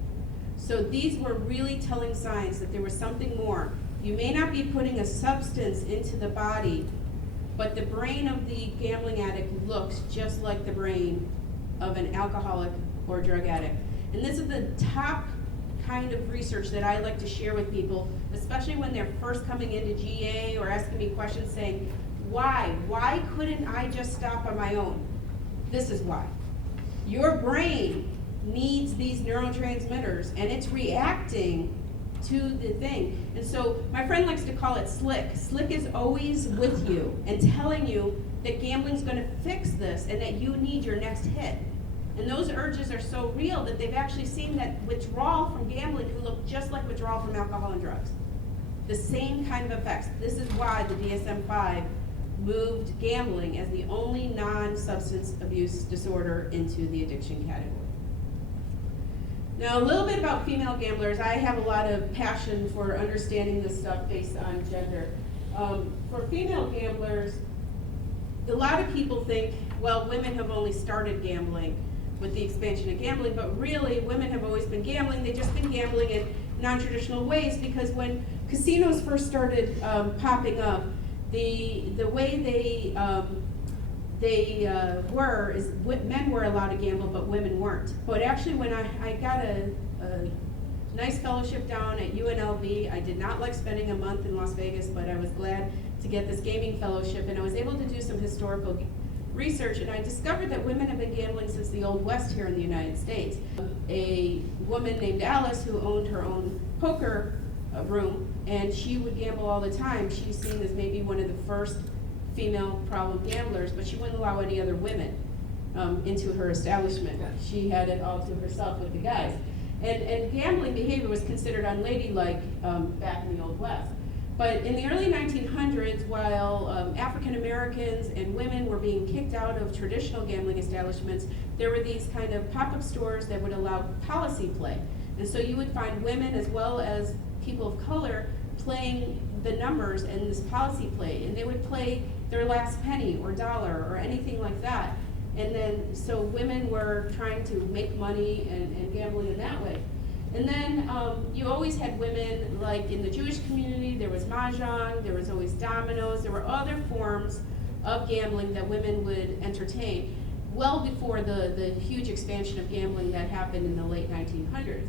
So these were really telling signs that there was something more. You may not be putting a substance into the body, but the brain of the gambling addict looks just like the brain of an alcoholic or drug addict. And this is the top kind of research that I like to share with people, especially when they're first coming into GA or asking me questions saying, why? Why couldn't I just stop on my own? This is why. Your brain needs these neurotransmitters and it's reacting to the thing. And so my friend likes to call it slick. Slick is always with you and telling you that gambling's going to fix this and that you need your next hit. And those urges are so real that they've actually seen that withdrawal from gambling can look just like withdrawal from alcohol and drugs. The same kind of effects. This is why the DSM-5 moved gambling as the only non-substance abuse disorder into the addiction category. Now, a little bit about female gamblers. I have a lot of passion for understanding this stuff based on gender. For female gamblers, a lot of people think, well, women have only started gambling with the expansion of gambling, but really, women have always been gambling. They've just been gambling in non-traditional ways, because when casinos first started popping up, the way men were allowed to gamble, but women weren't. But actually, when I got a nice fellowship down at UNLV, I did not like spending a month in Las Vegas, but I was glad to get this gaming fellowship, and I was able to do some historical research, and I discovered that women have been gambling since the Old West here in the United States. A woman named Alice, who owned her own poker room, and she would gamble all the time. She's seen as maybe one of the first female problem gamblers, but she wouldn't allow any other women into her establishment. She had it all to herself with the guys. And gambling behavior was considered unladylike back in the Old West. But in the early 1900s, while African Americans and women were being kicked out of traditional gambling establishments, there were these kind of pop-up stores that would allow policy play. And so you would find women as well as people of color playing the numbers in this policy play, and they would play their last penny or dollar or anything like that. And then, so women were trying to make money and gambling in that way. And then you always had women, like in the Jewish community, there was mahjong, there was always dominoes, there were other forms of gambling that women would entertain well before the huge expansion of gambling that happened in the late 1900s.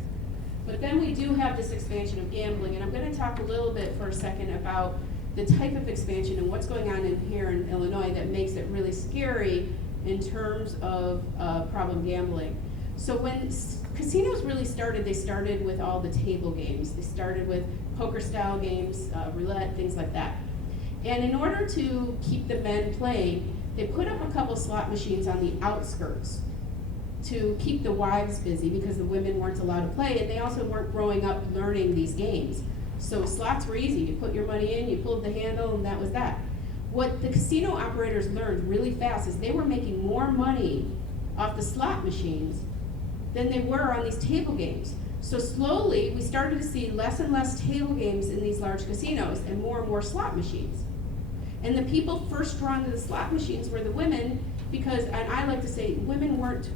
But then we do have this expansion of gambling, and I'm going to talk a little bit for a second about the type of expansion and what's going on in here in Illinois that makes it really scary in terms of problem gambling. So when casinos really started, they started with all the table games. They started with poker-style games, roulette, things like that. And in order to keep the men playing, they put up a couple slot machines on the outskirts. to keep the wives busy because the women weren't allowed to play, and they also weren't growing up learning these games. So slots were easy. You put your money in, you pulled the handle, and that was that. What the casino operators learned really fast is they were making more money off the slot machines than they were on these table games. So slowly, we started to see less and less table games in these large casinos and more slot machines. And the people first drawn to the slot machines were the women, because, and I like to say, women weren't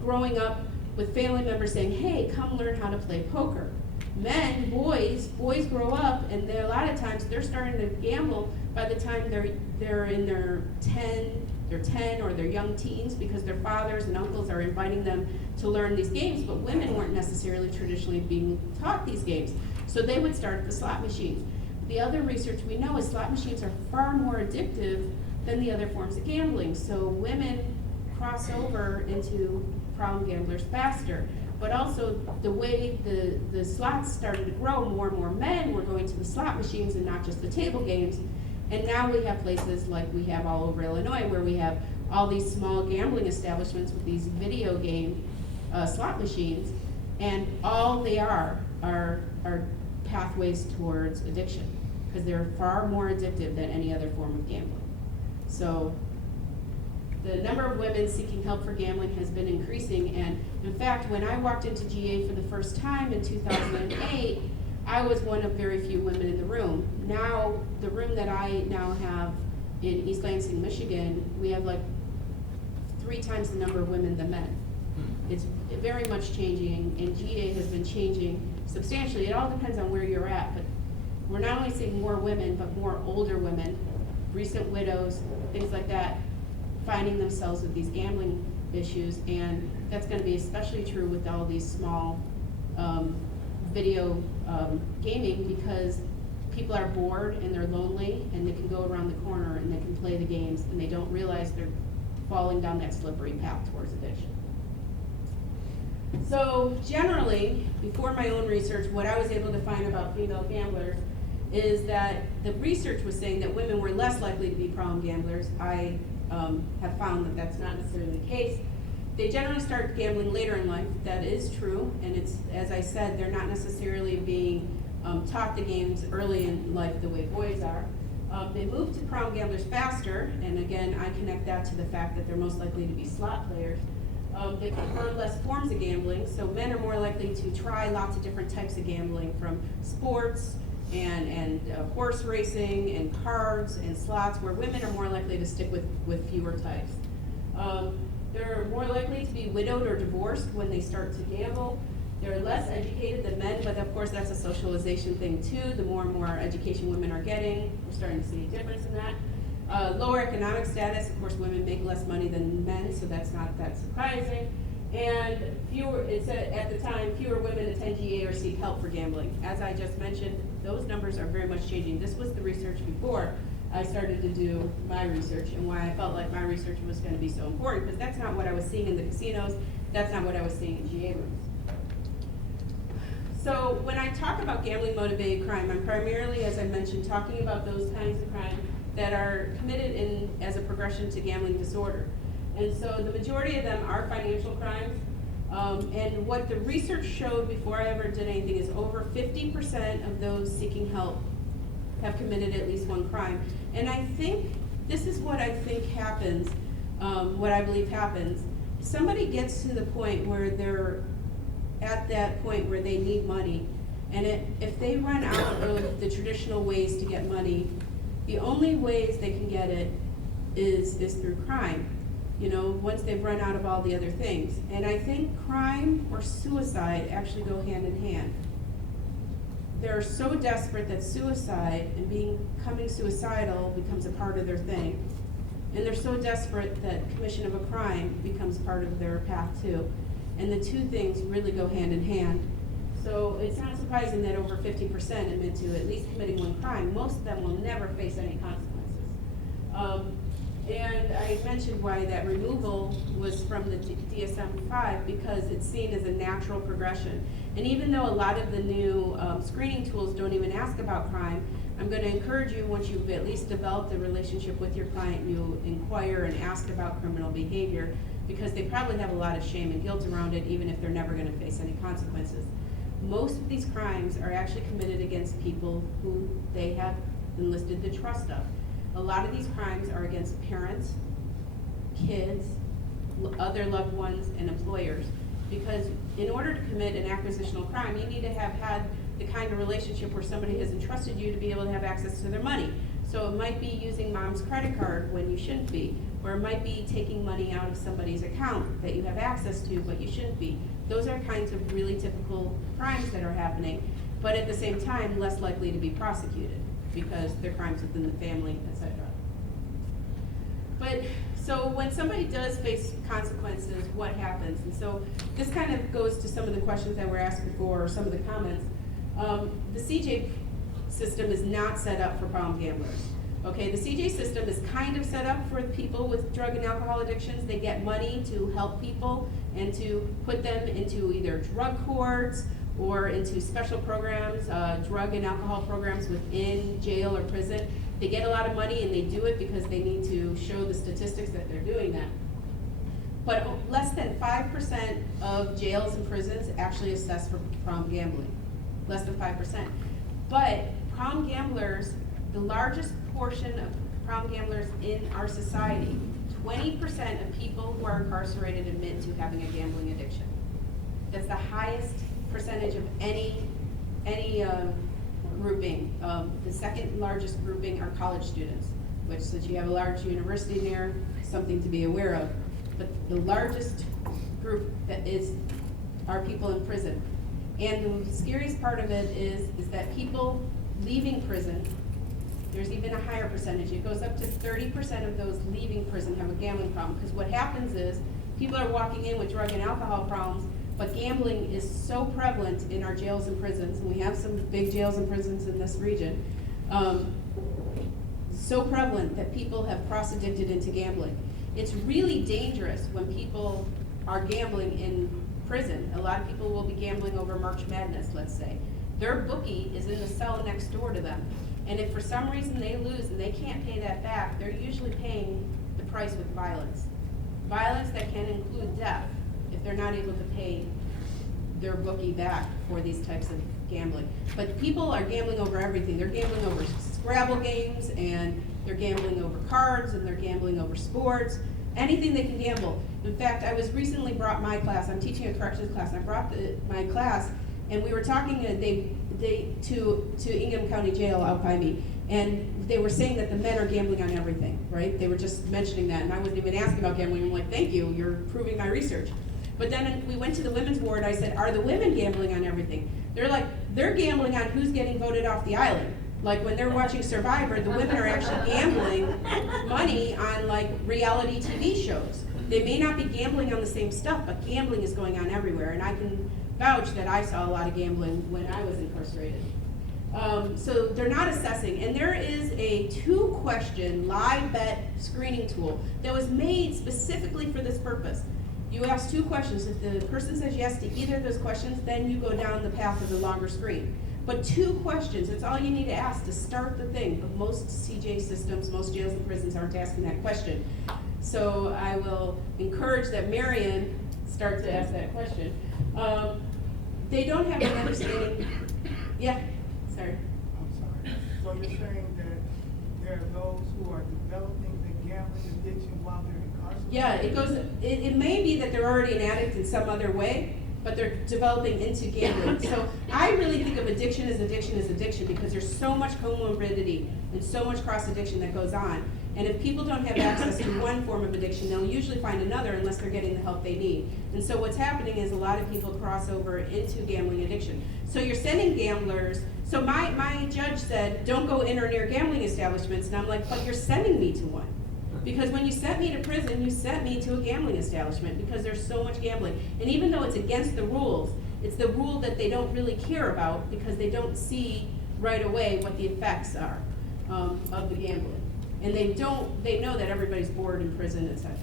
growing up with family members saying, hey, come learn how to play poker. Men, boys grow up, and a lot of times they're starting to gamble by the time they're in their 10 or their young teens, because their fathers and uncles are inviting them to learn these games, but women weren't necessarily traditionally being taught these games. So they would start at the slot machines. The other research we know is slot machines are far more addictive than the other forms of gambling. So women cross over into problem gamblers faster. But also the way the slots started to grow, more and more men were going to the slot machines and not just the table games. And now we have places like we have all over Illinois where we have all these small gambling establishments with these video game slot machines, and all they are pathways towards addiction, because they're far more addictive than any other form of gambling. So the number of women seeking help for gambling has been increasing, and in fact, when I walked into GA for the first time in 2008, I was one of very few women in the room. Now, the room that I now have in East Lansing, Michigan, we have like 3 times the number of women than men. It's very much changing, and GA has been changing substantially. It all depends on where you're at, but we're not only seeing more women, but more older women, recent widows, things like that, finding themselves with these gambling issues, and that's going to be especially true with all these small video gaming, because people are bored and they're lonely, and they can go around the corner and they can play the games, and they don't realize they're falling down that slippery path towards addiction. So generally, before my own research, what I was able to find about female gamblers is that the research was saying that women were less likely to be problem gamblers. I have found that that's not necessarily the case. They generally start gambling later in life. That is true, and it's, as I said, they're not necessarily being taught the games early in life the way boys are. They move to problem gamblers faster, and again, I connect that to the fact that they're most likely to be slot players. They prefer less forms of gambling, so men are more likely to try lots of different types of gambling, from sports and horse racing and cards and slots, where women are more likely to stick with fewer types. They're more likely to be widowed or divorced when they start to gamble. They're less educated than men, but of course that's a socialization thing too. The more and more education women are getting, we're starting to see a difference in that. Lower economic status, of course women make less money than men, so that's not that surprising. And fewer, it said at the time, fewer women attend GA or seek help for gambling. As I just mentioned, those numbers are very much changing. This was the research before I started to do my research, and why I felt like my research was going to be so important, because that's not what I was seeing in the casinos, that's not what I was seeing in GA rooms. So when I talk about gambling motivated crime, I'm primarily, as I mentioned, talking about those kinds of crime that are committed as a progression to gambling disorder. And so the majority of them are financial crimes. And what the research showed before I ever did anything is over 50% of those seeking help have committed at least one crime. And I think this is what I think happens, what I believe happens. Somebody gets to the point where they're at that point where they need money, and if they run out of the traditional ways to get money, the only ways they can get it is through crime, once they've run out of all the other things. And I think crime or suicide actually go hand in hand. They're so desperate that suicide and becoming suicidal becomes a part of their thing. And they're so desperate that commission of a crime becomes part of their path too. And the two things really go hand in hand. So it's not surprising that over 50% admit to at least committing one crime. Most of them will never face any consequences. And I mentioned why that removal was from the DSM-5, because it's seen as a natural progression. And even though a lot of the new screening tools don't even ask about crime, I'm going to encourage you, once you've at least developed a relationship with your client, you inquire and ask about criminal behavior, because they probably have a lot of shame and guilt around it, even if they're never gonna face any consequences. Most of these crimes are actually committed against people who they have enlisted the trust of. A lot of these crimes are against parents, kids, other loved ones, and employers. Because in order to commit an acquisitional crime, you need to have had the kind of relationship where somebody has entrusted you to be able to have access to their money. So it might be using mom's credit card when you shouldn't be, or it might be taking money out of somebody's account that you have access to but you shouldn't be. Those are kinds of really typical crimes that are happening, but at the same time, less likely to be prosecuted because they're crimes within the family, etc. But so when somebody does face consequences, what happens? And so this kind of goes to some of the questions that were asked before, or some of the comments. The CJ system is not set up for problem gamblers. Okay, the CJ system is kind of set up for people with drug and alcohol addictions. They get money to help people and to put them into either drug courts or into special programs, drug and alcohol programs within jail or prison. They get a lot of money and they do it because they need to show the statistics that they're doing that. But less than 5% of jails and prisons actually assess for problem gambling. Less than 5%. But problem gamblers, the largest portion of problem gamblers in our society, 20% of people who are incarcerated admit to having a gambling addiction. That's the highest percentage of any grouping. The second largest grouping are college students, which, since you have a large university there, something to be aware of. But the largest group that are people in prison. And the scariest part of it is that people leaving prison, there's even a higher percentage. It goes up to 30% of those leaving prison have a gambling problem. Because what happens is people are walking in with drug and alcohol problems, but gambling is so prevalent in our jails and prisons, and we have some big jails and prisons in this region, so prevalent that people have cross-addicted into gambling. It's really dangerous when people are gambling in prison. A lot of people will be gambling over March Madness, let's say. Their bookie is in the cell next door to them. And if for some reason they lose and they can't pay that back, they're usually paying the price with violence. Violence that can include death if they're not able to pay their bookie back for these types of gambling. But people are gambling over everything. They're gambling over Scrabble games, and they're gambling over cards, and they're gambling over sports, anything they can gamble. In fact, I was recently brought my class, I'm teaching a corrections class, and I brought my class, and we were talking to Ingham County Jail out by me, and they were saying that the men are gambling on everything, right? They were just mentioning that, and I wasn't even asking about gambling. I'm like, thank you, you're proving my research. But then we went to the women's ward. I said, are the women gambling on everything? They're like, they're gambling on who's getting voted off the island. Like when they're watching Survivor, the women are actually gambling money on like reality TV shows. They may not be gambling on the same stuff, but gambling is going on everywhere. And I can vouch that I saw a lot of gambling when I was incarcerated. So they're not assessing. And there is a 2-question live bet screening tool that was made specifically for this purpose. You ask 2 questions. If the person says yes to either of those questions, then you go down the path of the longer screen. But 2 questions, it's all you need to ask to start the thing. But most CJ systems, most jails and prisons aren't asking that question. So I will encourage that Marion start to ask that question. They don't have an understanding. Yeah, sorry. I'm sorry. So you're saying that there are those who are developing the gambling addiction while they're incarcerated? Yeah, it may be that they're already an addict in some other way, but they're developing into gambling. So I really think of addiction as addiction because there's so much comorbidity and so much cross-addiction that goes on. And if people don't have access to one form of addiction, they'll usually find another unless they're getting the help they need. And so what's happening is a lot of people cross over into gambling addiction. So you're sending gamblers. So my judge said, don't go in or near gambling establishments. And I'm like, but you're sending me to one. Because when you sent me to prison, you sent me to a gambling establishment because there's so much gambling. And even though it's against the rules, it's the rule that they don't really care about because they don't see right away what the effects are of the gambling. And they know that everybody's bored in prison, etc.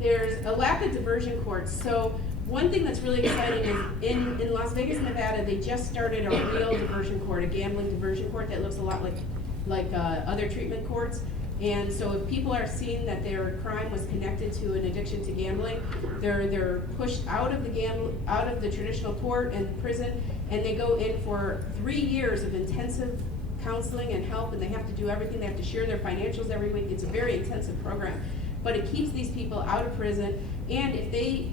There's a lack of diversion courts. So one thing that's really exciting is in Las Vegas, Nevada, they just started a real diversion court, a gambling diversion court that looks a lot like other treatment courts. And so if people are seeing that their crime was connected to an addiction to gambling, they're pushed out of the traditional court and prison, and they go in for 3 years of intensive counseling and help, and they have to do everything. They have to share their financials every week. It's a very intensive program, but it keeps these people out of prison. And if they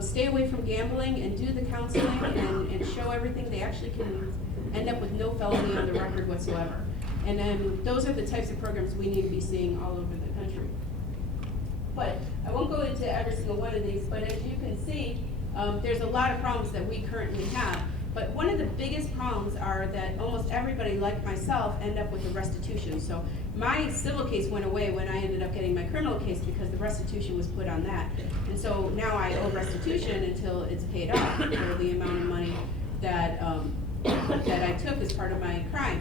stay away from gambling and do the counseling and show everything, they actually can end up with no felony on the record whatsoever. And then those are the types of programs we need to be seeing all over the country. But I won't go into every single one of these, but as you can see, there's a lot of problems that we currently have. But one of the biggest problems are that almost everybody, like myself, end up with a restitution. So my civil case went away when I ended up getting my criminal case because the restitution was put on that. And so now I owe restitution until it's paid off for the amount of money that I took as part of my crime.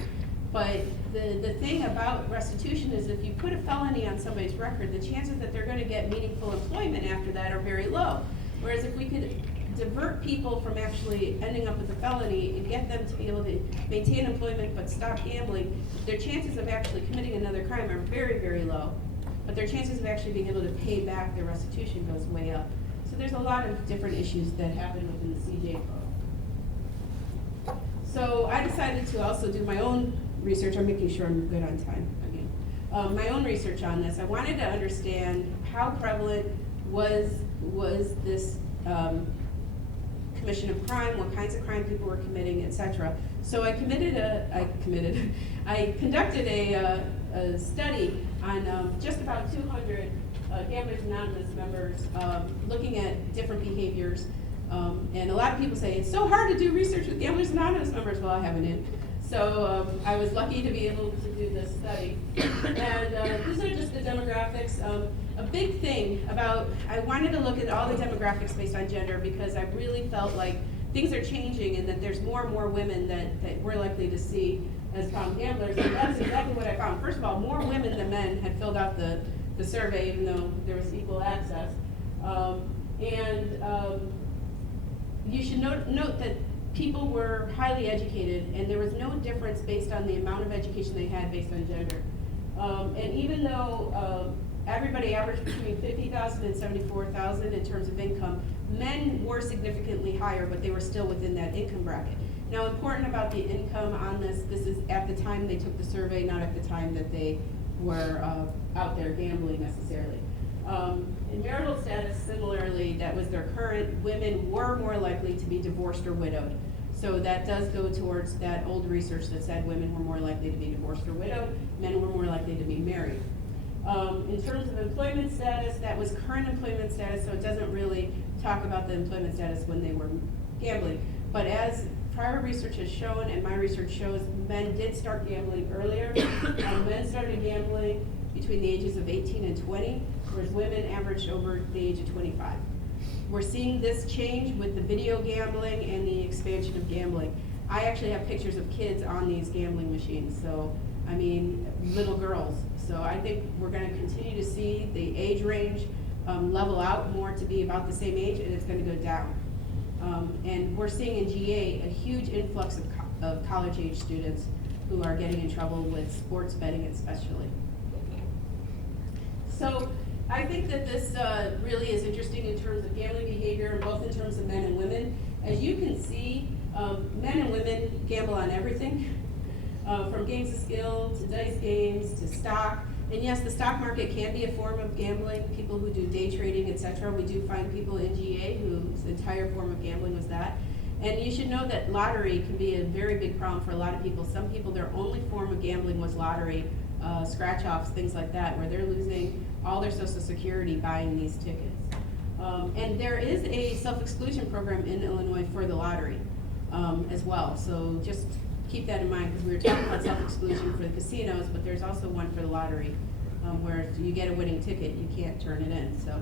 But the thing about restitution is if you put a felony on somebody's record, the chances that they're going to get meaningful employment after that are very low. Whereas if we could divert people from actually ending up with a felony and get them to be able to maintain employment but stop gambling, their chances of actually committing another crime are very, very low. But their chances of actually being able to pay back their restitution goes way up. So there's a lot of different issues that happen within the CJ code. So I decided to also do my own research. I'm making sure I'm good on time again. My own research on this. I wanted to understand how prevalent was this commission of crime, what kinds of crime people were committing, etc. So I conducted a study on just about 200 Gamblers Anonymous members, looking at different behaviors. And a lot of people say, it's so hard to do research with Gamblers Anonymous members. Well, I have an in. So I was lucky to be able to do this study. And these are just the demographics. A big thing about, I wanted to look at all the demographics based on gender because I really felt like things are changing and that there's more and more women that we're likely to see as problem gamblers. And that's exactly what I found. First of all, more women than men had filled out the survey, even though there was equal access. You should note that people were highly educated, and there was no difference based on the amount of education they had based on gender. And even though everybody averaged between $50,000 and $74,000 in terms of income, men were significantly higher, but they were still within that income bracket. Now, important about the income on this is at the time they took the survey, not at the time that they were out there gambling necessarily. In marital status, similarly, that was their current, women were more likely to be divorced or widowed. So that does go towards that old research that said women were more likely to be divorced or widowed, men were more likely to be married. In terms of employment status, that was current employment status, so it doesn't really talk about the employment status when they were gambling. But as prior research has shown, and my research shows, men did start gambling earlier. Men started gambling between the ages of 18 and 20, whereas women averaged over the age of 25. We're seeing this change with the video gambling and the expansion of gambling. I actually have pictures of kids on these gambling machines, so, I mean, little girls. So I think we're gonna continue to see the age range level out more to be about the same age, and it's gonna go down. And we're seeing in GA a huge influx of college-age students who are getting in trouble with sports betting especially. So I think that this really is interesting in terms of gambling behavior, both in terms of men and women. As you can see, men and women gamble on everything, from games of skill to dice games to stock. And yes, the stock market can be a form of gambling. People who do day trading, etc. We do find people in GA whose entire form of gambling was that. And you should know that lottery can be a very big problem for a lot of people. Some people, their only form of gambling was lottery, scratch-offs, things like that, where they're losing all their Social Security buying these tickets. And there is a self-exclusion program in Illinois for the lottery as well. So just keep that in mind, because we were talking about self-exclusion for the casinos, but there's also one for the lottery, where if you get a winning ticket, you can't turn it in. So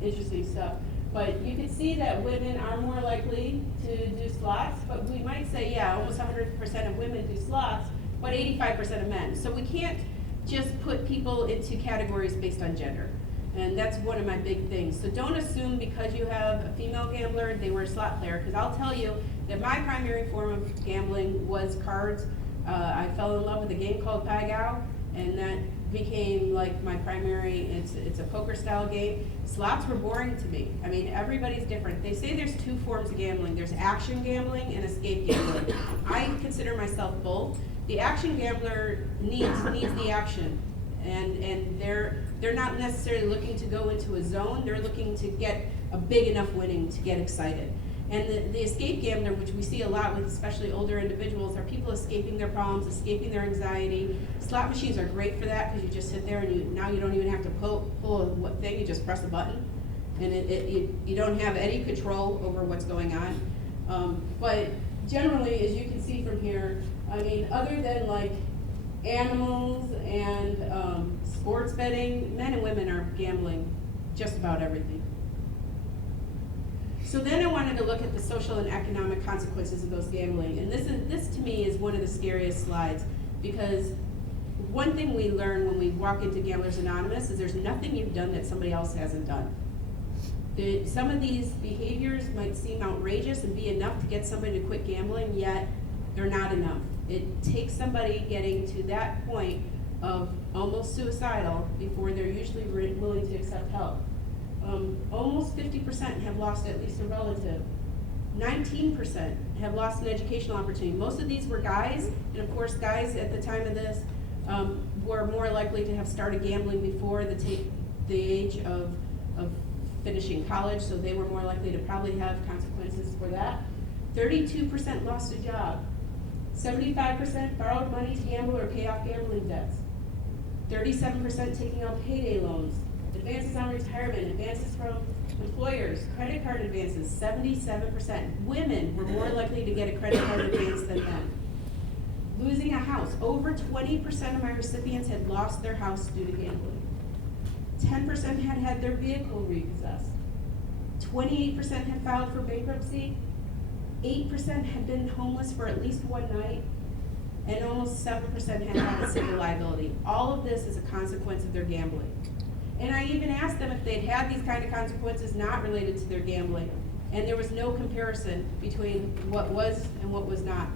interesting stuff. But you can see that women are more likely to do slots, but we might say, yeah, almost 100% of women do slots, but 85% of men. So we can't just put people into categories based on gender. And that's one of my big things. So don't assume because you have a female gambler, they were a slot player, because I'll tell you that my primary form of gambling was cards. I fell in love with a game called Pagao, and that became like my primary, it's a poker style game. Slots were boring to me. I mean, everybody's different. They say there's two forms of gambling. There's action gambling and escape gambling. I consider myself both. The action gambler needs the action, and they're not necessarily looking to go into a zone. They're looking to get a big enough winning to get excited. And the escape gambler, which we see a lot with especially older individuals, are people escaping their problems, escaping their anxiety. Slot machines are great for that because you just sit there and now you don't even have to pull a thing, you just press a button. And you don't have any control over what's going on. But generally, as you can see from here, I mean, other than like animals and sports betting, men and women are gambling just about everything. So then I wanted to look at the social and economic consequences of those gambling. And this to me is one of the scariest slides, because one thing we learn when we walk into Gamblers Anonymous is there's nothing you've done that somebody else hasn't done. Some of these behaviors might seem outrageous and be enough to get somebody to quit gambling, yet they're not enough. It takes somebody getting to that point of almost suicidal before they're usually willing to accept help. Almost 50% have lost at least a relative. 19% have lost an educational opportunity. Most of these were guys, and of course guys at the time of this were more likely to have started gambling before the age of finishing college, so they were more likely to probably have consequences for that. 32% lost a job. 75% borrowed money to gamble or pay off gambling debts. 37% taking out payday loans. Advances on retirement, advances from employers, credit card advances, 77%. Women were more likely to get a credit card advance than men. Losing a house. Over 20% of my recipients had lost their house due to gambling. 10% had had their vehicle repossessed. 28% had filed for bankruptcy. 8% had been homeless for at least one night. And almost 7% had had a civil liability. All of this is a consequence of their gambling. And I even asked them if they'd had these kind of consequences not related to their gambling. And there was no comparison between what was and what was not.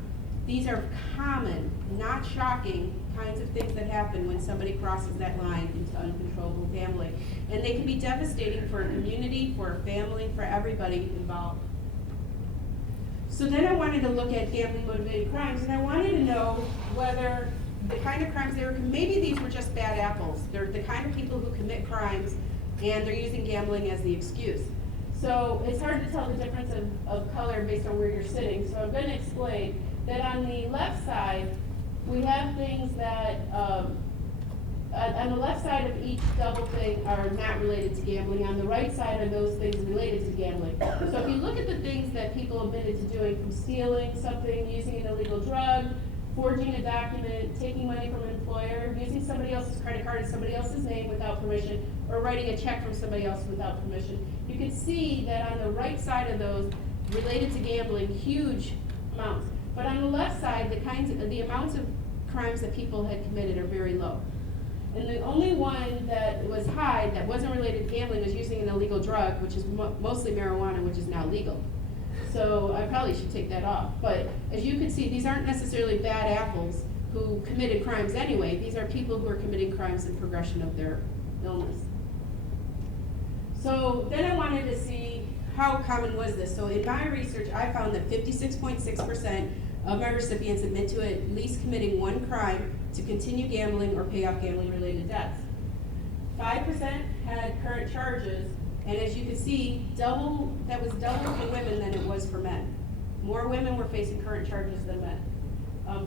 These are common, not shocking kinds of things that happen when somebody crosses that line into uncontrollable gambling. And they can be devastating for a community, for a family, for everybody involved. So then I wanted to look at gambling motivated crimes, and I wanted to know whether the kind of crimes they were, maybe these were just bad apples. They're the kind of people who commit crimes and they're using gambling as the excuse. So it's hard to tell the difference of color based on where you're sitting. So I'm going to explain that on the left side, we have things that, on the left side of each double thing are not related to gambling. On the right side are those things related to gambling. So if you look at the things that people admitted to doing, from stealing something, using an illegal drug, forging a document, taking money from an employer, using somebody else's credit card in somebody else's name without permission, or writing a check from somebody else without permission, you can see that on the right side of those related to gambling, huge amounts. But on the left side, the amounts of crimes that people had committed are very low. And the only one that was high that wasn't related to gambling was using an illegal drug, which is mostly marijuana, which is now legal. So I probably should take that off. But as you can see, these aren't necessarily bad apples who committed crimes anyway. These are people who are committing crimes in progression of their illness. So then I wanted to see how common was this. So in my research, I found that 56.6% of my recipients admit to at least committing one crime to continue gambling or pay off gambling-related debts. 5% had current charges. And as you can see, that was double for women than it was for men. More women were facing current charges than men.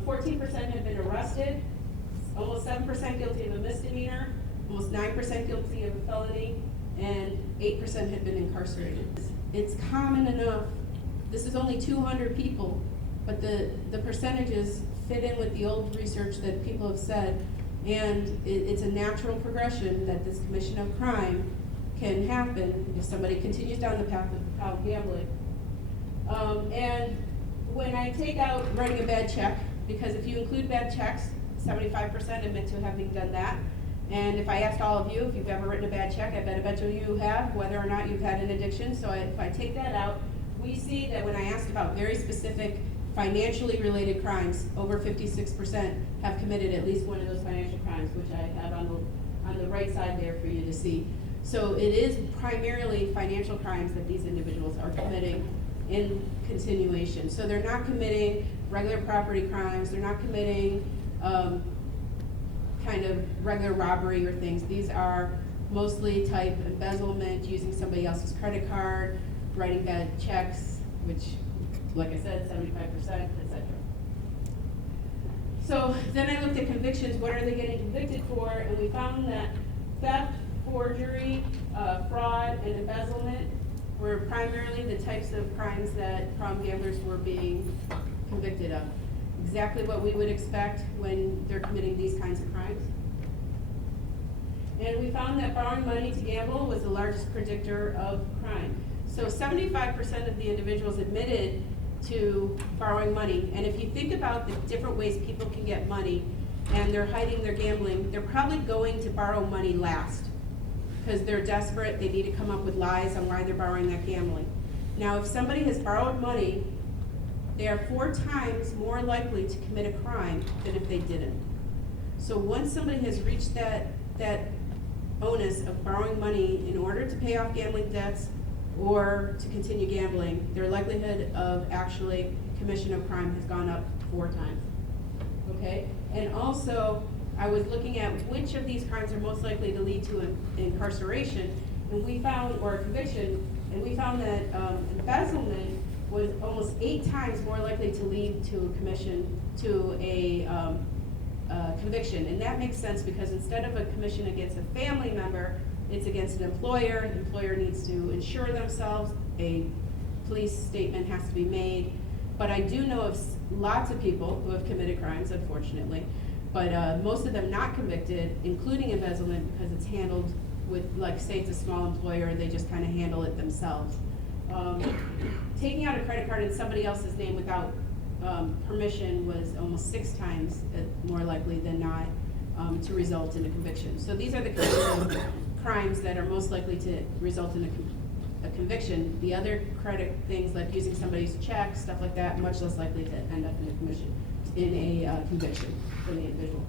14% had been arrested, almost 7% guilty of a misdemeanor, almost 9% guilty of a felony, and 8% had been incarcerated. It's common enough. This is only 200 people, but the percentages fit in with the old research that people have said, and it's a natural progression that this commission of crime can happen if somebody continues down the path of gambling. And when I take out writing a bad check, because if you include bad checks, 75% admit to having done that. And if I asked all of you if you've ever written a bad check, I bet you have, whether or not you've had an addiction. So if I take that out, we see that when I asked about very specific financially related crimes, over 56% have committed at least one of those financial crimes, which I have on the right side there for you to see. So it is primarily financial crimes that these individuals are committing in continuation. So they're not committing regular property crimes, they're not committing kind of regular robbery or things. These are mostly type embezzlement, using somebody else's credit card, writing bad checks, which, like I said, 75%, etc. So then I looked at convictions. What are they getting convicted for? And we found that theft, forgery, fraud, and embezzlement were primarily the types of crimes that problem gamblers were being convicted of. Exactly what we would expect when they're committing these kinds of crimes. And we found that borrowing money to gamble was the largest predictor of crime. So 75% of the individuals admitted to borrowing money. And if you think about the different ways people can get money and they're hiding their gambling, they're probably going to borrow money last because they're desperate, they need to come up with lies on why they're borrowing that gambling. Now, if somebody has borrowed money, they are 4 times more likely to commit a crime than if they didn't. So once somebody has reached that onus of borrowing money in order to pay off gambling debts or to continue gambling, their likelihood of actually commission of crime has gone up 4 times, okay? And also, I was looking at which of these crimes are most likely to lead to incarceration, and we found, or conviction, and we found that embezzlement was almost 8 times more likely to lead to a commission, to a conviction. And that makes sense because instead of a commission against a family member, it's against an employer. The employer needs to insure themselves. A police statement has to be made. But I do know of lots of people who have committed crimes, unfortunately, but most of them not convicted, including embezzlement, because it's handled with, like, say it's a small employer, they just kind of handle it themselves. Taking out a credit card in somebody else's name without permission was almost 6 times more likely than not to result in a conviction. So these are the kinds of crimes that are most likely to result in a conviction. The other credit things, like using somebody's check, stuff like that, much less likely to end up in a conviction for the individual.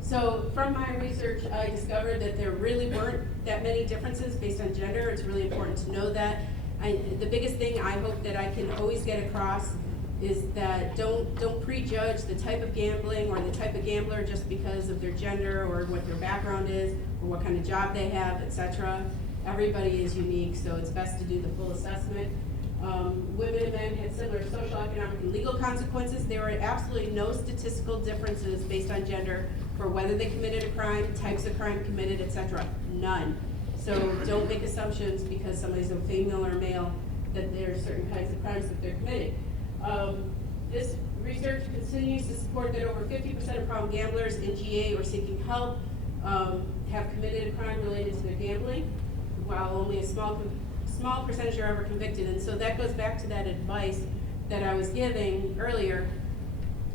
So from my research, I discovered that there really weren't that many differences based on gender. It's really important to know that. The biggest thing I hope that I can always get across is that don't prejudge the type of gambling or the type of gambler just because of their gender or what their background is or what kind of job they have, etc. Everybody is unique, so it's best to do the full assessment. Women and men had similar social, economic, and legal consequences. There were absolutely no statistical differences based on gender for whether they committed a crime, types of crime committed, etc. None. So don't make assumptions because somebody's a female or male that there are certain kinds of crimes that they're committing. This research continues to support that over 50% of problem gamblers in GA or seeking help have committed a crime related to their gambling, while only a small percentage are ever convicted. And so that goes back to that advice that I was giving earlier.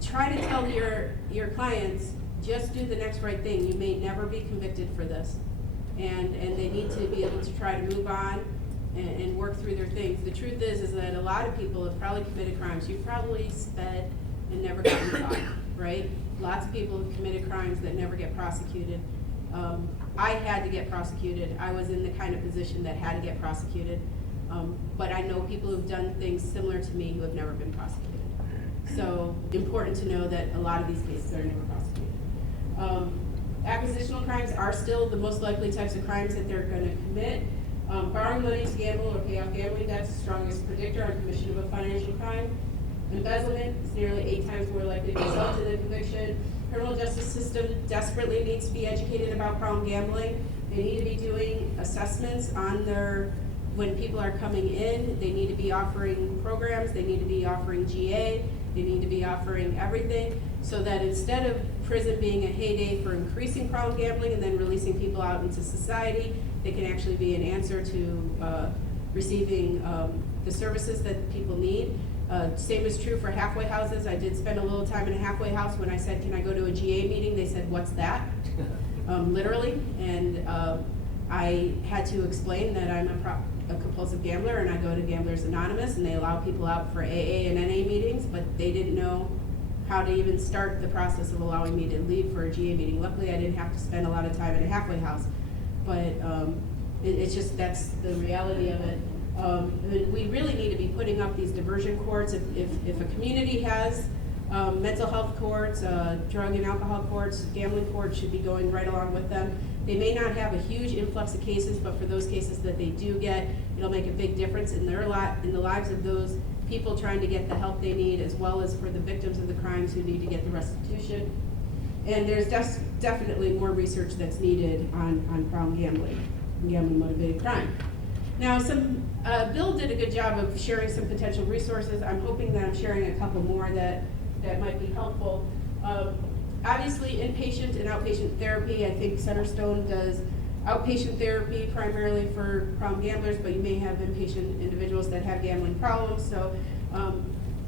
Try to tell your clients, just do the next right thing. You may never be convicted for this. And they need to be able to try to move on and work through their things. The truth is that a lot of people have probably committed crimes. You've probably sped and never gotten caught, right? Lots of people have committed crimes that never get prosecuted. I had to get prosecuted. I was in the kind of position that had to get prosecuted. But I know people who've done things similar to me who have never been prosecuted. So important to know that a lot of these cases are never prosecuted. Acquisitional crimes are still the most likely types of crimes that they're going to commit. Borrowing money to gamble or pay off gambling debts is the strongest predictor on commission of a financial crime. Embezzlement is nearly 8 times more likely to result in a conviction. Criminal justice system desperately needs to be educated about problem gambling. They need to be doing assessments on when people are coming in. They need to be offering programs. They need to be offering GA. They need to be offering everything so that instead of prison being a heyday for increasing problem gambling and then releasing people out into society, they can actually be an answer to receiving the services that people need. Same is true for halfway houses. I did spend a little time in a halfway house. When I said, can I go to a GA meeting? They said, what's that? Literally. And I had to explain that I'm a compulsive gambler, and I go to Gamblers Anonymous, and they allow people out for AA and NA meetings, but they didn't know how to even start the process of allowing me to leave for a GA meeting. Luckily, I didn't have to spend a lot of time in a halfway house, but it's just, that's the reality of it. We really need to be putting up these diversion courts. If a community has mental health courts, drug and alcohol courts, gambling courts should be going right along with them. They may not have a huge influx of cases, but for those cases that they do get, it'll make a big difference in their in the lives of those people trying to get the help they need, as well as for the victims of the crimes who need to get the restitution. And there's definitely more research that's needed on problem gambling motivated crime. Now, Bill did a good job of sharing some potential resources. I'm hoping that I'm sharing a couple more that might be helpful. Obviously, inpatient and outpatient therapy. I think Centerstone does outpatient therapy primarily for problem gamblers, but you may have inpatient individuals that have gambling problems. So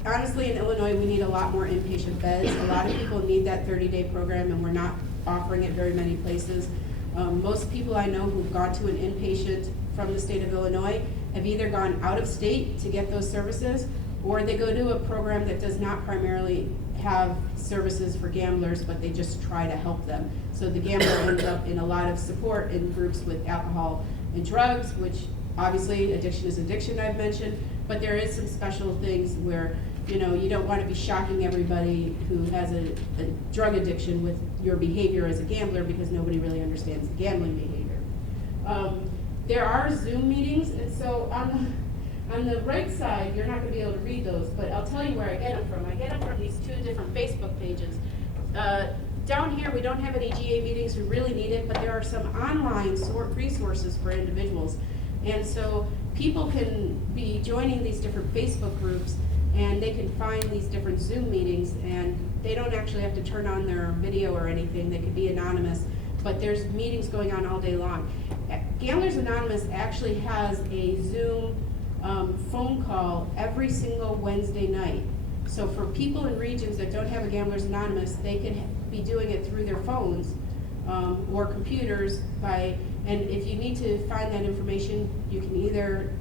honestly, in Illinois, we need a lot more inpatient beds. A lot of people need that 30-day program, and we're not offering it very many places. Most people I know who've gone to an inpatient from the state of Illinois have either gone out of state to get those services, or they go to a program that does not primarily have services for gamblers, but they just try to help them. So the gambler ends up in a lot of support in groups with alcohol and drugs, which obviously addiction is addiction, I've mentioned, but there is some special things where, you know, you don't want to be shocking everybody who has a drug addiction with your behavior as a gambler, because nobody really understands the gambling behavior. There are Zoom meetings, and so on the right side, you're not going to be able to read those, but I'll tell you where I get them from. I get them from these two different Facebook pages. Down here, we don't have any GA meetings, we really need it, but there are some online resources for individuals. And so people can be joining these different Facebook groups, and they can find these different Zoom meetings, and they don't actually have to turn on their video or anything. They could be anonymous, but there's meetings going on all day long. Gamblers Anonymous actually has a Zoom phone call every single Wednesday night. So for people in regions that don't have a Gamblers Anonymous, they can be doing it through their phones or computers and if you need to find that information, you can either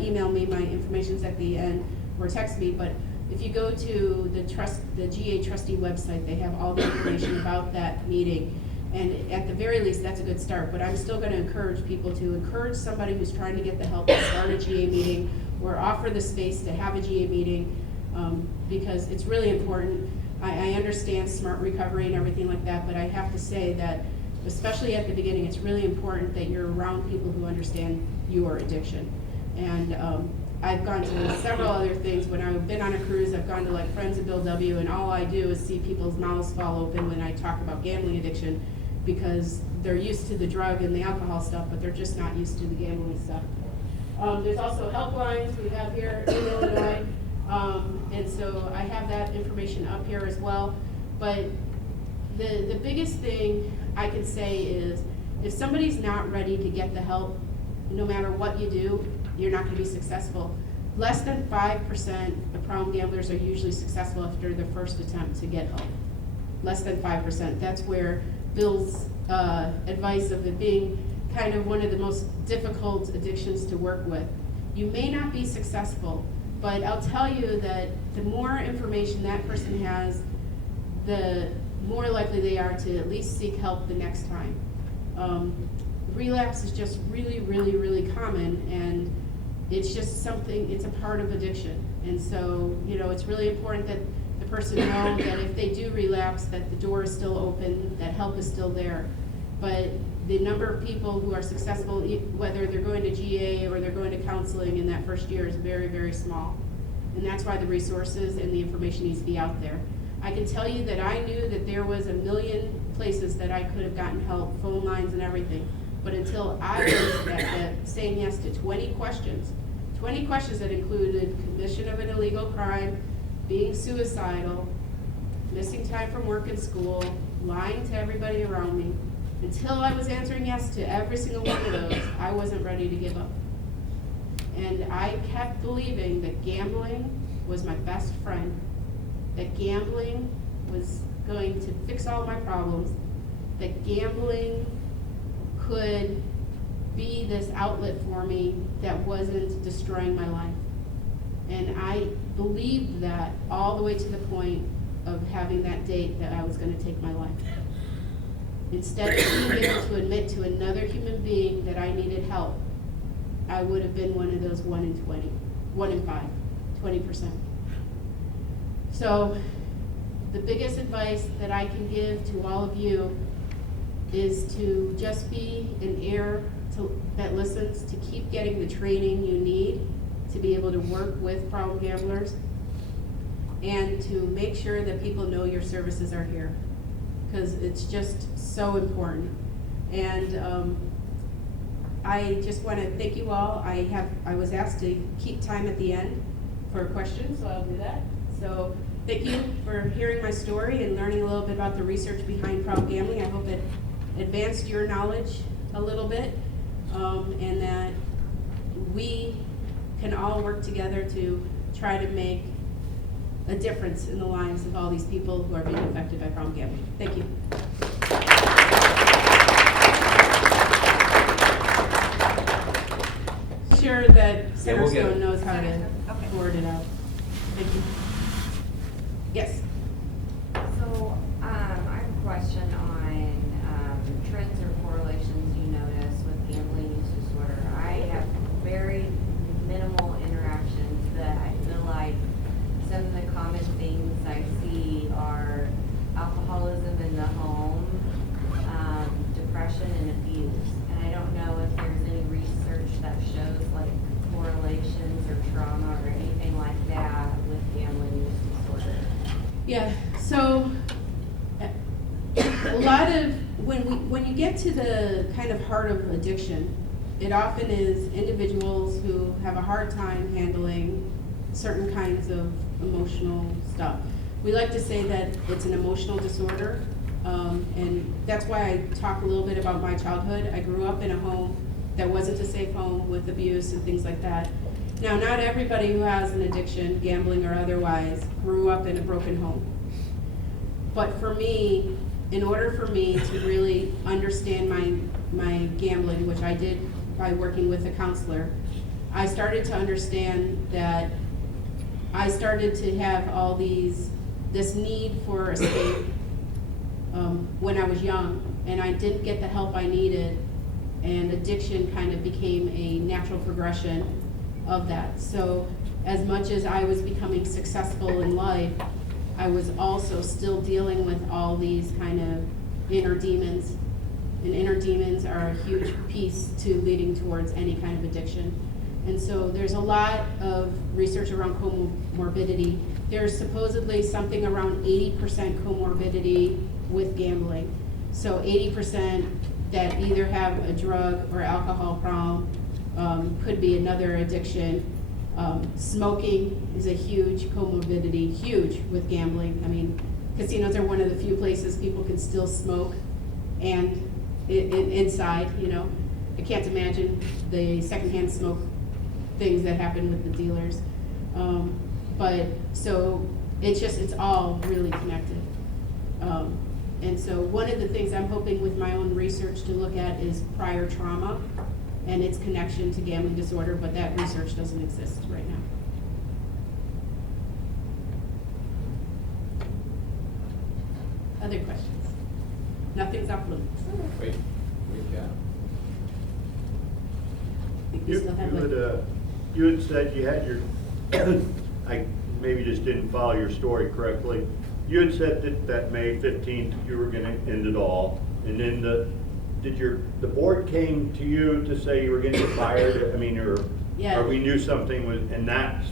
email me, my information's at the end, or text me, but if you go to the GA trustee website, they have all the information about that meeting. And at the very least, that's a good start, but I'm still gonna encourage people to encourage somebody who's trying to get the help to start a GA meeting, or offer the space to have a GA meeting, because it's really important. I understand smart recovery and everything like that, but I have to say that, especially at the beginning, it's really important that you're around people who understand your addiction. And I've gone to several other things. When I've been on a cruise, I've gone to like Friends of Bill W, and all I do is see people's mouths fall open when I talk about gambling addiction, because they're used to the drug and the alcohol stuff, but they're just not used to the gambling stuff. There's also helplines we have here in Illinois, and so I have that information up here as well. But the biggest thing I can say is, if somebody's not ready to get the help, no matter what you do, you're not going to be successful. Less than 5% of problem gamblers are usually successful after their first attempt to get help. Less than 5%. That's where Bill's advice of it being kind of one of the most difficult addictions to work with. You may not be successful, but I'll tell you that the more information that person has, the more likely they are to at least seek help the next time. Relapse is just really, really, really common, and it's just something, it's a part of addiction. And so, you know, it's really important that the person know that if they do relapse, that the door is still open, that help is still there. But the number of people who are successful, whether they're going to GA or they're going to counseling in that first year, is very, very small. And that's why the resources and the information needs to be out there. I can tell you that I knew that there was a million places that I could have gotten help, phone lines and everything. But until I was saying yes to 20 questions that included commission of an illegal crime, being suicidal, missing time from work and school, lying to everybody around me, until I was answering yes to every single one of those, I wasn't ready to give up. And I kept believing that gambling was my best friend, that gambling was going to fix all my problems, that gambling could be this outlet for me that wasn't destroying my life. And I believed that all the way to the point of having that date that I was gonna take my life. Instead of being able to admit to another human being that I needed help, I would have been one of those 1 in 20, 1 in 5, 20%. So the biggest advice that I can give to all of you is to just be an ear that listens, to keep getting the training you need to be able to work with problem gamblers, and to make sure that people know your services are here, because it's just so important. And I just want to thank you all. I was asked to keep time at the end for questions, so I'll do that. So thank you for hearing my story and learning a little bit about the research behind problem gambling. I hope it advanced your knowledge a little bit, and that we can all work together to try to make a difference in the lives of all these people who are being affected by problem gambling. Thank you. Sure that Centerstone knows how to forward it out. Thank you. Yes. So I have a question on trends or correlations you notice with gambling use disorder. I have very minimal interactions, but I feel like some of the common things I see are alcoholism in the home, depression and abuse. And I don't know if there's any research that shows like correlations or trauma or anything like that with gambling use disorder. Yeah, so a lot of, when you get to the kind of heart of addiction, it often is individuals who have a hard time handling certain kinds of emotional stuff. We like to say that it's an emotional disorder, and that's why I talk a little bit about my childhood. I grew up in a home that wasn't a safe home with abuse and things like that. Now, not everybody who has an addiction, gambling or otherwise, grew up in a broken home. But for me, in order for me to really understand my gambling, which I did by working with a counselor, I started to understand that I started to have all this need for escape when I was young, and I didn't get the help I needed, and addiction kind of became a natural progression of that. So as much as I was becoming successful in life, I was also still dealing with all these kind of inner demons, and inner demons are a huge piece to leading towards any kind of addiction. And so there's a lot of research around comorbidity. There's supposedly something around 80% comorbidity with gambling. So 80% that either have a drug or alcohol problem, could be another addiction. Smoking is a huge comorbidity, huge with gambling. I mean, casinos are one of the few places people can still smoke and inside, you know. I can't imagine the secondhand smoke things that happen with the dealers. But so it's all really connected. And so one of the things I'm hoping with my own research to look at is prior trauma and its connection to gambling disorder, but that research doesn't exist right now. Other questions? Nothing's off limits. Wait, yeah. You had said you had your, I maybe just didn't follow your story correctly. You had said that May 15th you were going to end it all, and then the board came to you to say you were going to get fired? I mean, Yeah. or we knew something was, and that's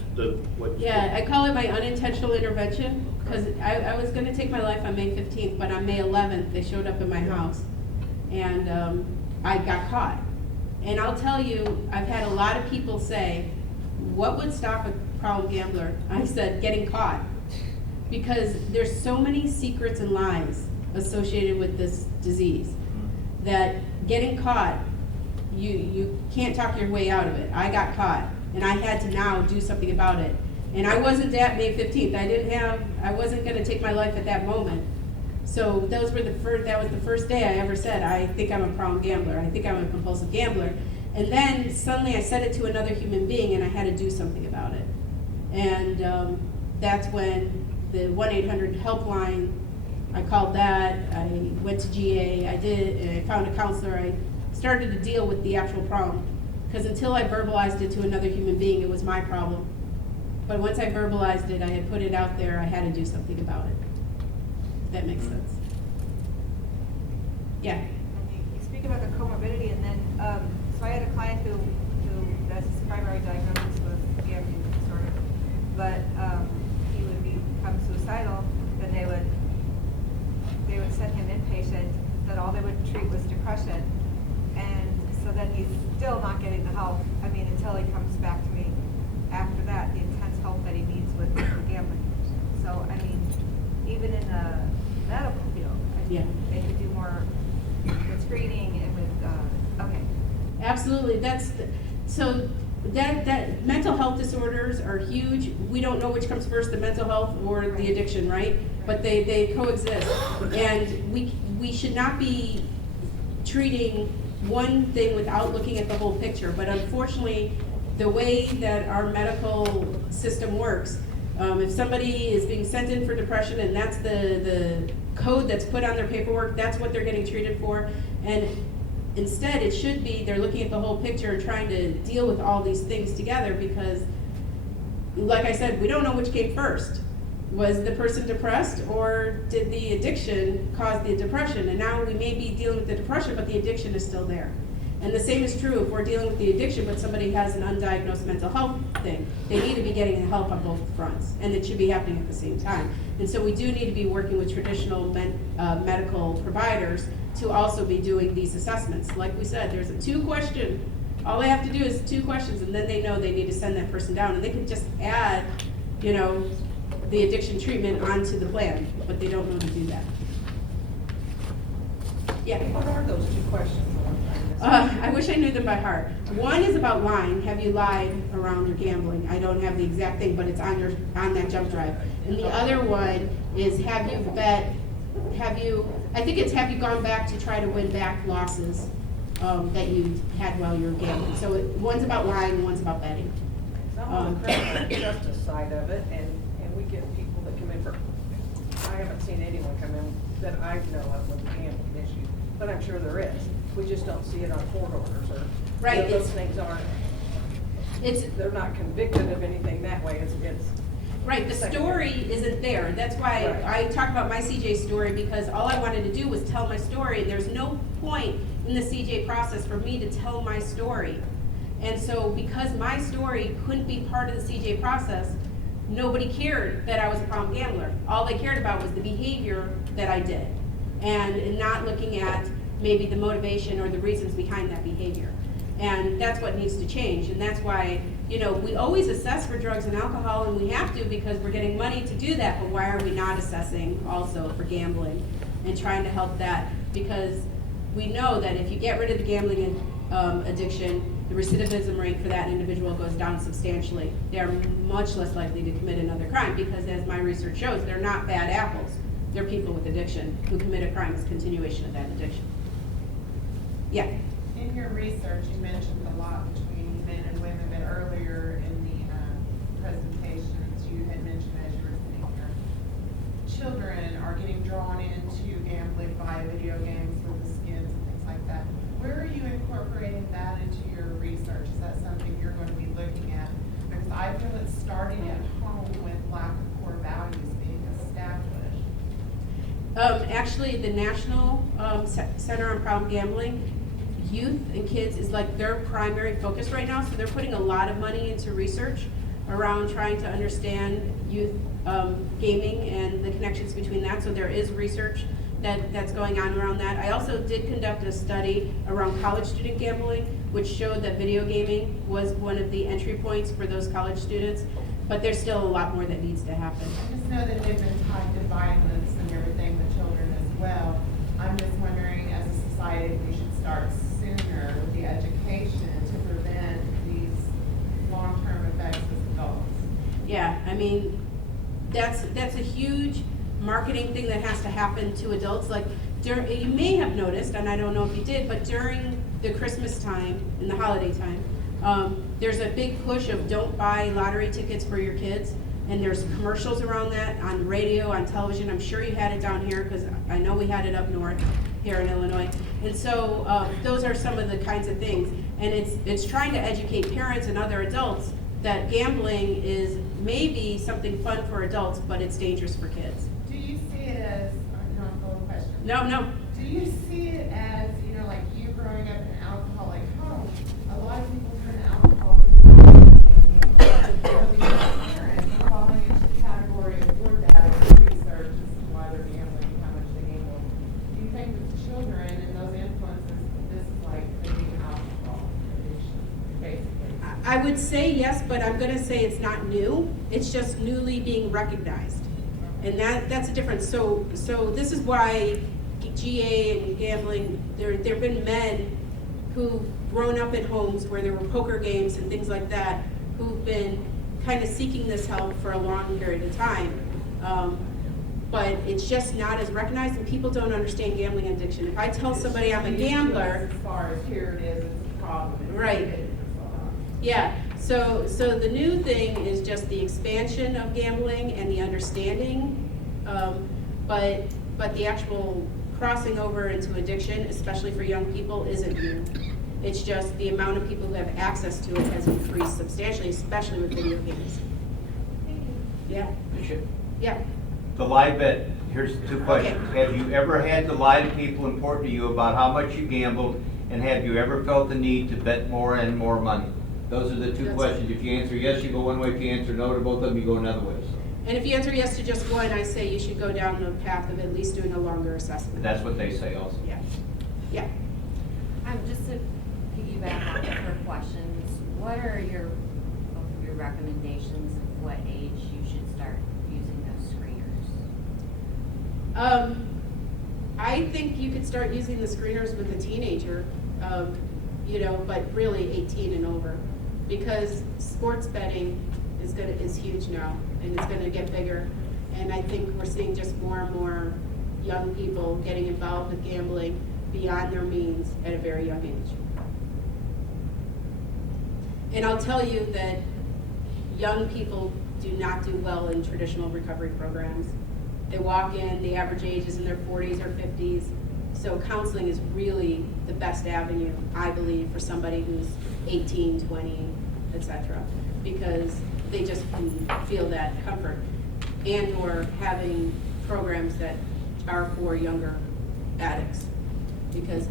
what? Yeah, I call it my unintentional intervention, because I was going to take my life on May 15th, but on May 11th they showed up at my house, and I got caught. And I'll tell you, I've had a lot of people say, what would stop a problem gambler? I said, getting caught. Because there's so many secrets and lies associated with this disease that getting caught, you can't talk your way out of it. I got caught, and I had to now do something about it. And I wasn't at May 15th. I wasn't gonna take my life at that moment. So that was the first day I ever said, I think I'm a problem gambler, I think I'm a compulsive gambler. And then suddenly I said it to another human being and I had to do something about it. And that's when the 1-800 helpline, I called that, I went to GA, I found a counselor, I started to deal with the actual problem. Because until I verbalized it to another human being, it was my problem. But once I verbalized it, I had put it out there, I had to do something about it. If that makes sense. Yeah. You speak about the comorbidity, and then, so I had a client who that's his primary diagnosis was gambling disorder, but he would become suicidal, then they would send him inpatient, that all they would treat was depression, and so then he's still not getting the help, I mean, until he comes back to me after that, the intense help that he needs with the gambling. So, I mean, even in the medical field, I think they could do more with screening and with, okay. Absolutely, so that mental health disorders are huge. We don't know which comes first, the mental health or the addiction, right? But they coexist. And we should not be treating one thing without looking at the whole picture. But unfortunately, the way that our medical system works, if somebody is being sent in for depression and that's the code that's put on their paperwork, that's what they're getting treated for. And instead, it should be they're looking at the whole picture and trying to deal with all these things together because, like I said, we don't know which came first. Was the person depressed or did the addiction cause the depression? And now we may be dealing with the depression, but the addiction is still there. And the same is true if we're dealing with the addiction, but somebody has an undiagnosed mental health thing. They need to be getting help on both fronts, and it should be happening at the same time. And so we do need to be working with traditional medical providers to also be doing these assessments. Like we said, there's a 2-question. All they have to do is 2 questions, and then they know they need to send that person down. And they can just add, the addiction treatment onto the plan, but they don't know to do that. Yeah. What are those 2 questions? I wish I knew them by heart. One is about lying. Have you lied around your gambling? I don't have the exact thing, but it's on that jump drive. And the other one is have you gone back to try to win back losses that you had while you were gambling? So one's about lying and one's about betting. I'm on the criminal justice side of it, and we get people that come in for, I haven't seen anyone come in that I know of with a gambling issue, but I'm sure there is. We just don't see it on court orders or Right, those things aren't. They're not convicted of anything that way. It's right. The story isn't there. That's why Right. I talk about my CJ story, because all I wanted to do was tell my story. There's no point in the CJ process for me to tell my story. And so because my story couldn't be part of the CJ process, nobody cared that I was a problem gambler. All they cared about was the behavior that I did, and not looking at maybe the motivation or the reasons behind that behavior. And that's what needs to change. And that's why, we always assess for drugs and alcohol, and we have to because we're getting money to do that, but why are we not assessing also for gambling and trying to help that? Because we know that if you get rid of the gambling addiction, the recidivism rate for that individual goes down substantially. They're much less likely to commit another crime because, as my research shows, they're not bad apples. They're people with addiction who commit a crime as continuation of that addiction. Yeah. In your research, you mentioned a lot between men and women, but earlier in the presentations, you had mentioned as you were sitting here, children are getting drawn into gambling via video games with the skins and things like that. Where are you incorporating that into your research? Is that something you're going to be looking at? Because I feel it's starting at home with lack of core values being established. Actually, the National Center on Problem Gambling, youth and kids is like their primary focus right now. So they're putting a lot of money into research around trying to understand youth gaming and the connections between that. So there is research that's going on around that. I also did conduct a study around college student gambling, which showed that video gaming was one of the entry points for those college students, but there's still a lot more that needs to happen. I just know that they've been tied to violence and everything with children as well. I'm just wondering, as a society, if we should start sooner with the education to prevent these long-term effects as adults. Yeah, I mean, that's a huge marketing thing that has to happen to adults. Like, you may have noticed, and I don't know if you did, but during the Christmas time and the holiday time, there's a big push of don't buy lottery tickets for your kids. And there's commercials around that on radio, on television. I'm sure you had it down here because I know we had it up north here in Illinois. And so those are some of the kinds of things. And it's trying to educate parents and other adults that gambling is maybe something fun for adults, but it's dangerous for kids. Do you see it as, no, I'm full of questions. No. Do you see it as, you know, like you growing up in an alcoholic home, a lot of people turn to alcohol because parents are falling into the category of your data research, this is why they're gambling, how much they gamble. Do you think with children and those influences, this is like the new alcohol addiction, basically? I would say yes, but I'm going to say it's not new. It's just newly being recognized. And that's a difference. So this is why GA and gambling, there have been men who've grown up in homes where there were poker games and things like that, who've been kind of seeking this help for a long period of time. But it's just not as recognized, and people don't understand gambling addiction. If I tell somebody I'm a gambler, As far as here it is, it's a problem. It's Right. hidden for so long. yeah, so the new thing is just the expansion of gambling and the understanding, but the actual crossing over into addiction, especially for young people, isn't new. It's just the amount of people who have access to it has increased substantially, especially with video games. Yeah, yeah. The lie bet, here's two questions. Okay. Have you ever had to lie to people important to you about how much you gambled, and have you ever felt the need to bet more and more money? Those are the two That's- questions. If you answer yes, you go one way. If you answer no to both of them, you go another way. So And if you answer yes to just one, I say you should go down the path of at least doing a longer assessment. that's what they say also. Yeah, yeah. Just to piggyback on her questions, what are your recommendations of what age you should start using those screeners? I think you could start using the screeners with a teenager, but really 18 and over, because sports betting is huge now, and it's gonna get bigger. And I think we're seeing just more and more young people getting involved with gambling beyond their means at a very young age. And I'll tell you that young people do not do well in traditional recovery programs. They walk in, the average age is in their 40s or 50s. So counseling is really the best avenue, I believe, for somebody who's 18, 20, etc. Because they just can feel that comfort. And or having programs that are for younger addicts.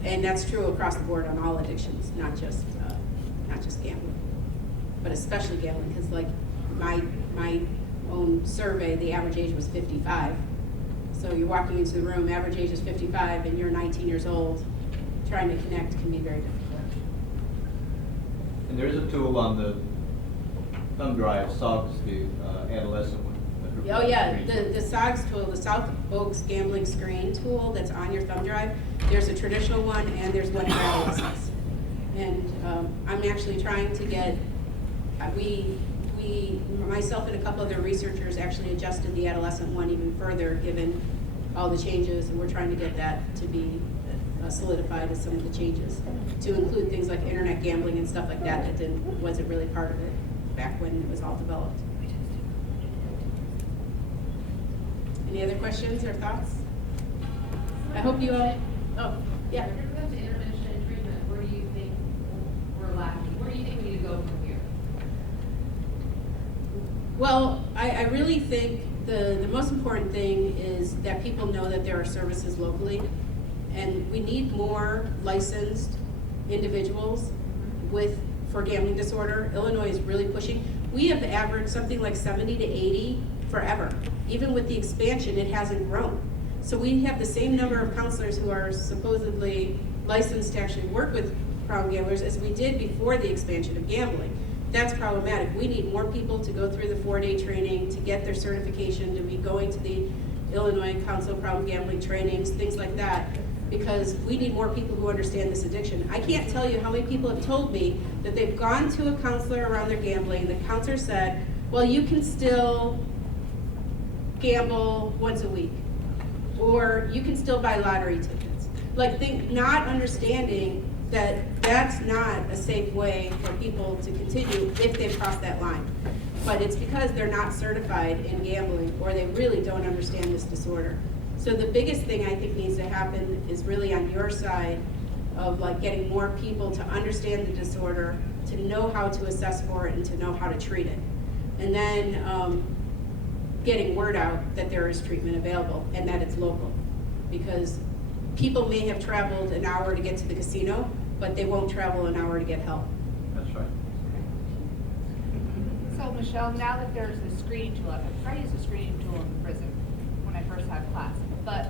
And that's true across the board on all addictions, not just gambling. But especially gambling, because like my own survey, the average age was 55. So you're walking into the room, average age is 55, and you're 19 years old. Trying to connect can be very difficult. And there's a tool on the thumb drive, SOGS, the adolescent one. Oh yeah, the SOGS tool, the South Oaks Gambling Screen tool that's on your thumb drive. There's a traditional one and there's one for adolescents. And I'm actually trying to get, myself and a couple other researchers actually adjusted the adolescent one even further given all the changes, and we're trying to get that to be solidified as some of the changes, to include things like internet gambling and stuff like that wasn't really part of it back when it was all developed. Any other questions or thoughts? I hope you all, yeah. When it comes to intervention and treatment, where do you think we're lacking? Where do you think we need to go from here? Well, I really think the most important thing is that people know that there are services locally, and we need more licensed individuals for gambling disorder. Illinois is really pushing. We have averaged something like 70 to 80 forever. Even with the expansion, it hasn't grown. So we have the same number of counselors who are supposedly licensed to actually work with problem gamblers as we did before the expansion of gambling. That's problematic. We need more people to go through the 4-day training, to get their certification, to be going to the Illinois Council of Problem Gambling trainings, things like that, because we need more people who understand this addiction. I can't tell you how many people have told me that they've gone to a counselor around their gambling, the counselor said, well, you can still gamble once a week. Or you can still buy lottery tickets. Like, not understanding that that's not a safe way for people to continue if they've crossed that line. But it's because they're not certified in gambling, or they really don't understand this disorder. So the biggest thing I think needs to happen is really on your side of like getting more people to understand the disorder, to know how to assess for it, and to know how to treat it. And then getting word out that there is treatment available and that it's local. Because people may have traveled an hour to get to the casino, but they won't travel an hour to get help. That's right. So Michelle, now that there's a screening tool, I tried to use a screening tool in prison when I first had class, but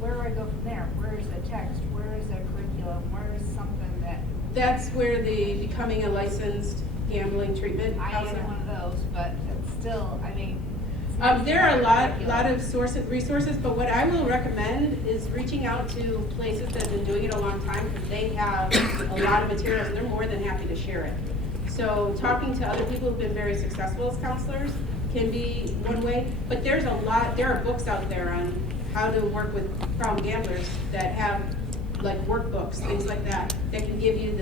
where do I go from there? Where is the text? Where is the curriculum? Where is something that, That's where the becoming a licensed gambling treatment I counselor. am one of those, but it's still, I mean. There are a lot of resources, but what I will recommend is reaching out to places that have been doing it a long time, because they have a lot of materials and they're more than happy to share it. So talking to other people who've been very successful as counselors can be one way, but there are books out there on how to work with problem gamblers that have like workbooks, things like that, that can give you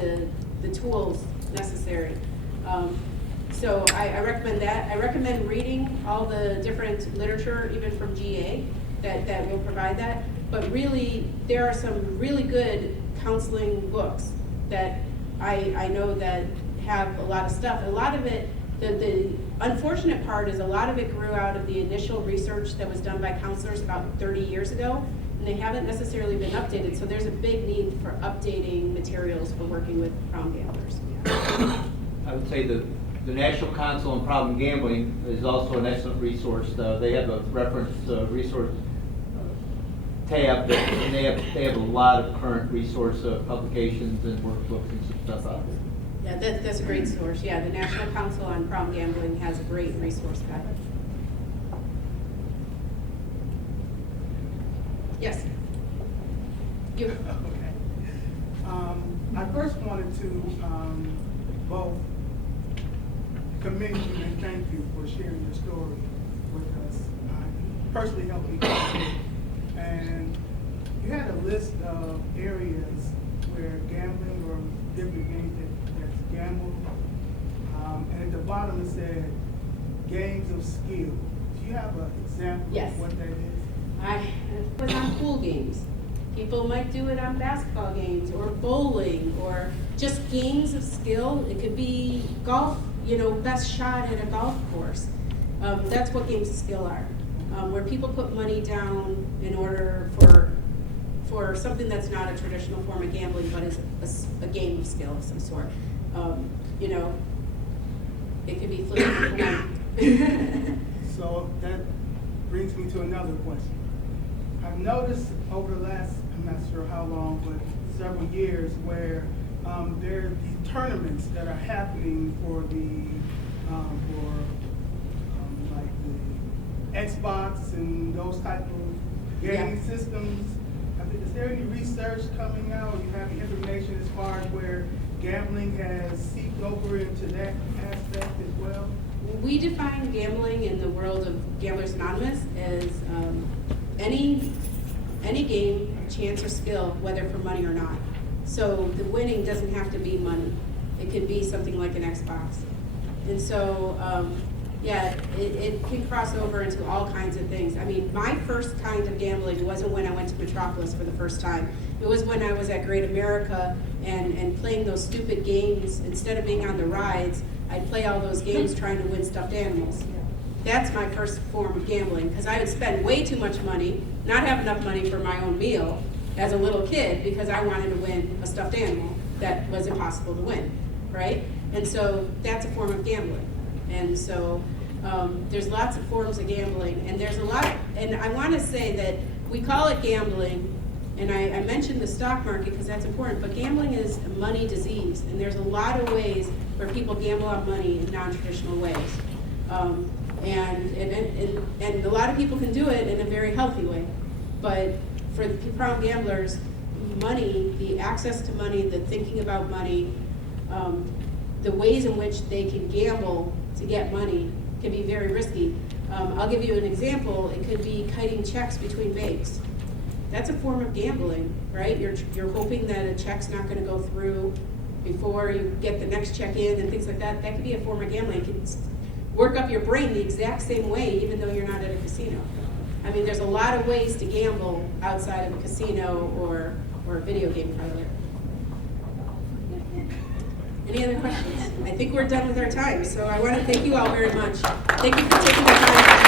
the tools necessary. So I recommend that. I recommend reading all the different literature, even from GA, that will provide that. But really, there are some really good counseling books that I know that have a lot of stuff. A lot of it, the unfortunate part is a lot of it grew out of the initial research that was done by counselors about 30 years ago, and they haven't necessarily been updated. So there's a big need for updating materials for working with problem gamblers. I would say the National Council on Problem Gambling is also an excellent resource. They have a reference resource tab, and they have a lot of current resource publications and workbooks and some stuff out there. Yeah, that's a great source. Yeah, the National Council on Problem Gambling has a great resource guide. Yes? You. Okay. I first wanted to both commend you and thank you for sharing your story with us. Personally helped me quite a bit. And you had a list of areas where gambling or different games that's gambled. And at the bottom it said games of skill. Do you have an example Yes. of what that is? I was on pool games. People might do it on basketball games or bowling or just games of skill. It could be golf, best shot at a golf course. That's what games of skill are, where people put money down in order for something that's not a traditional form of gambling, but is a game of skill of some sort. It could be flipping a coin. So that brings me to another question. I've noticed over the last, I'm not sure how long, but several years, where there are these tournaments that are happening for like the Xbox and those type of game systems. Is there any research coming out? You have any information as far as where gambling has seeped over into that aspect as well? We define gambling in the world of Gamblers Anonymous as any game, chance, or skill, whether for money or not. So the winning doesn't have to be money. It could be something like an Xbox. And so, it can cross over into all kinds of things. I mean, my first kind of gambling wasn't when I went to Metropolis for the first time. It was when I was at Great America and playing those stupid games. Instead of being on the rides, I'd play all those games trying to win stuffed animals. That's my first form of gambling, because I would spend way too much money, not have enough money for my own meal as a little kid, because I wanted to win a stuffed animal that was impossible to win, right? And so that's a form of gambling. And so there's lots of forms of gambling, and there's a lot, and I want to say that we call it gambling, and I mentioned the stock market because that's important, but gambling is a money disease, and there's a lot of ways where people gamble on money in non-traditional ways. And a lot of people can do it in a very healthy way. But for the problem gamblers, money, the access to money, the thinking about money, the ways in which they can gamble to get money can be very risky. I'll give you an example. It could be kiting checks between banks. That's a form of gambling, right? You're hoping that a check's not gonna go through before you get the next check in and things like that. That could be a form of gambling. It can work up your brain the exact same way, even though you're not at a casino. I mean, there's a lot of ways to gamble outside of a casino or a video game parlor. Any other questions? I think we're done with our time, so I want to thank you all very much. Thank you for taking the time.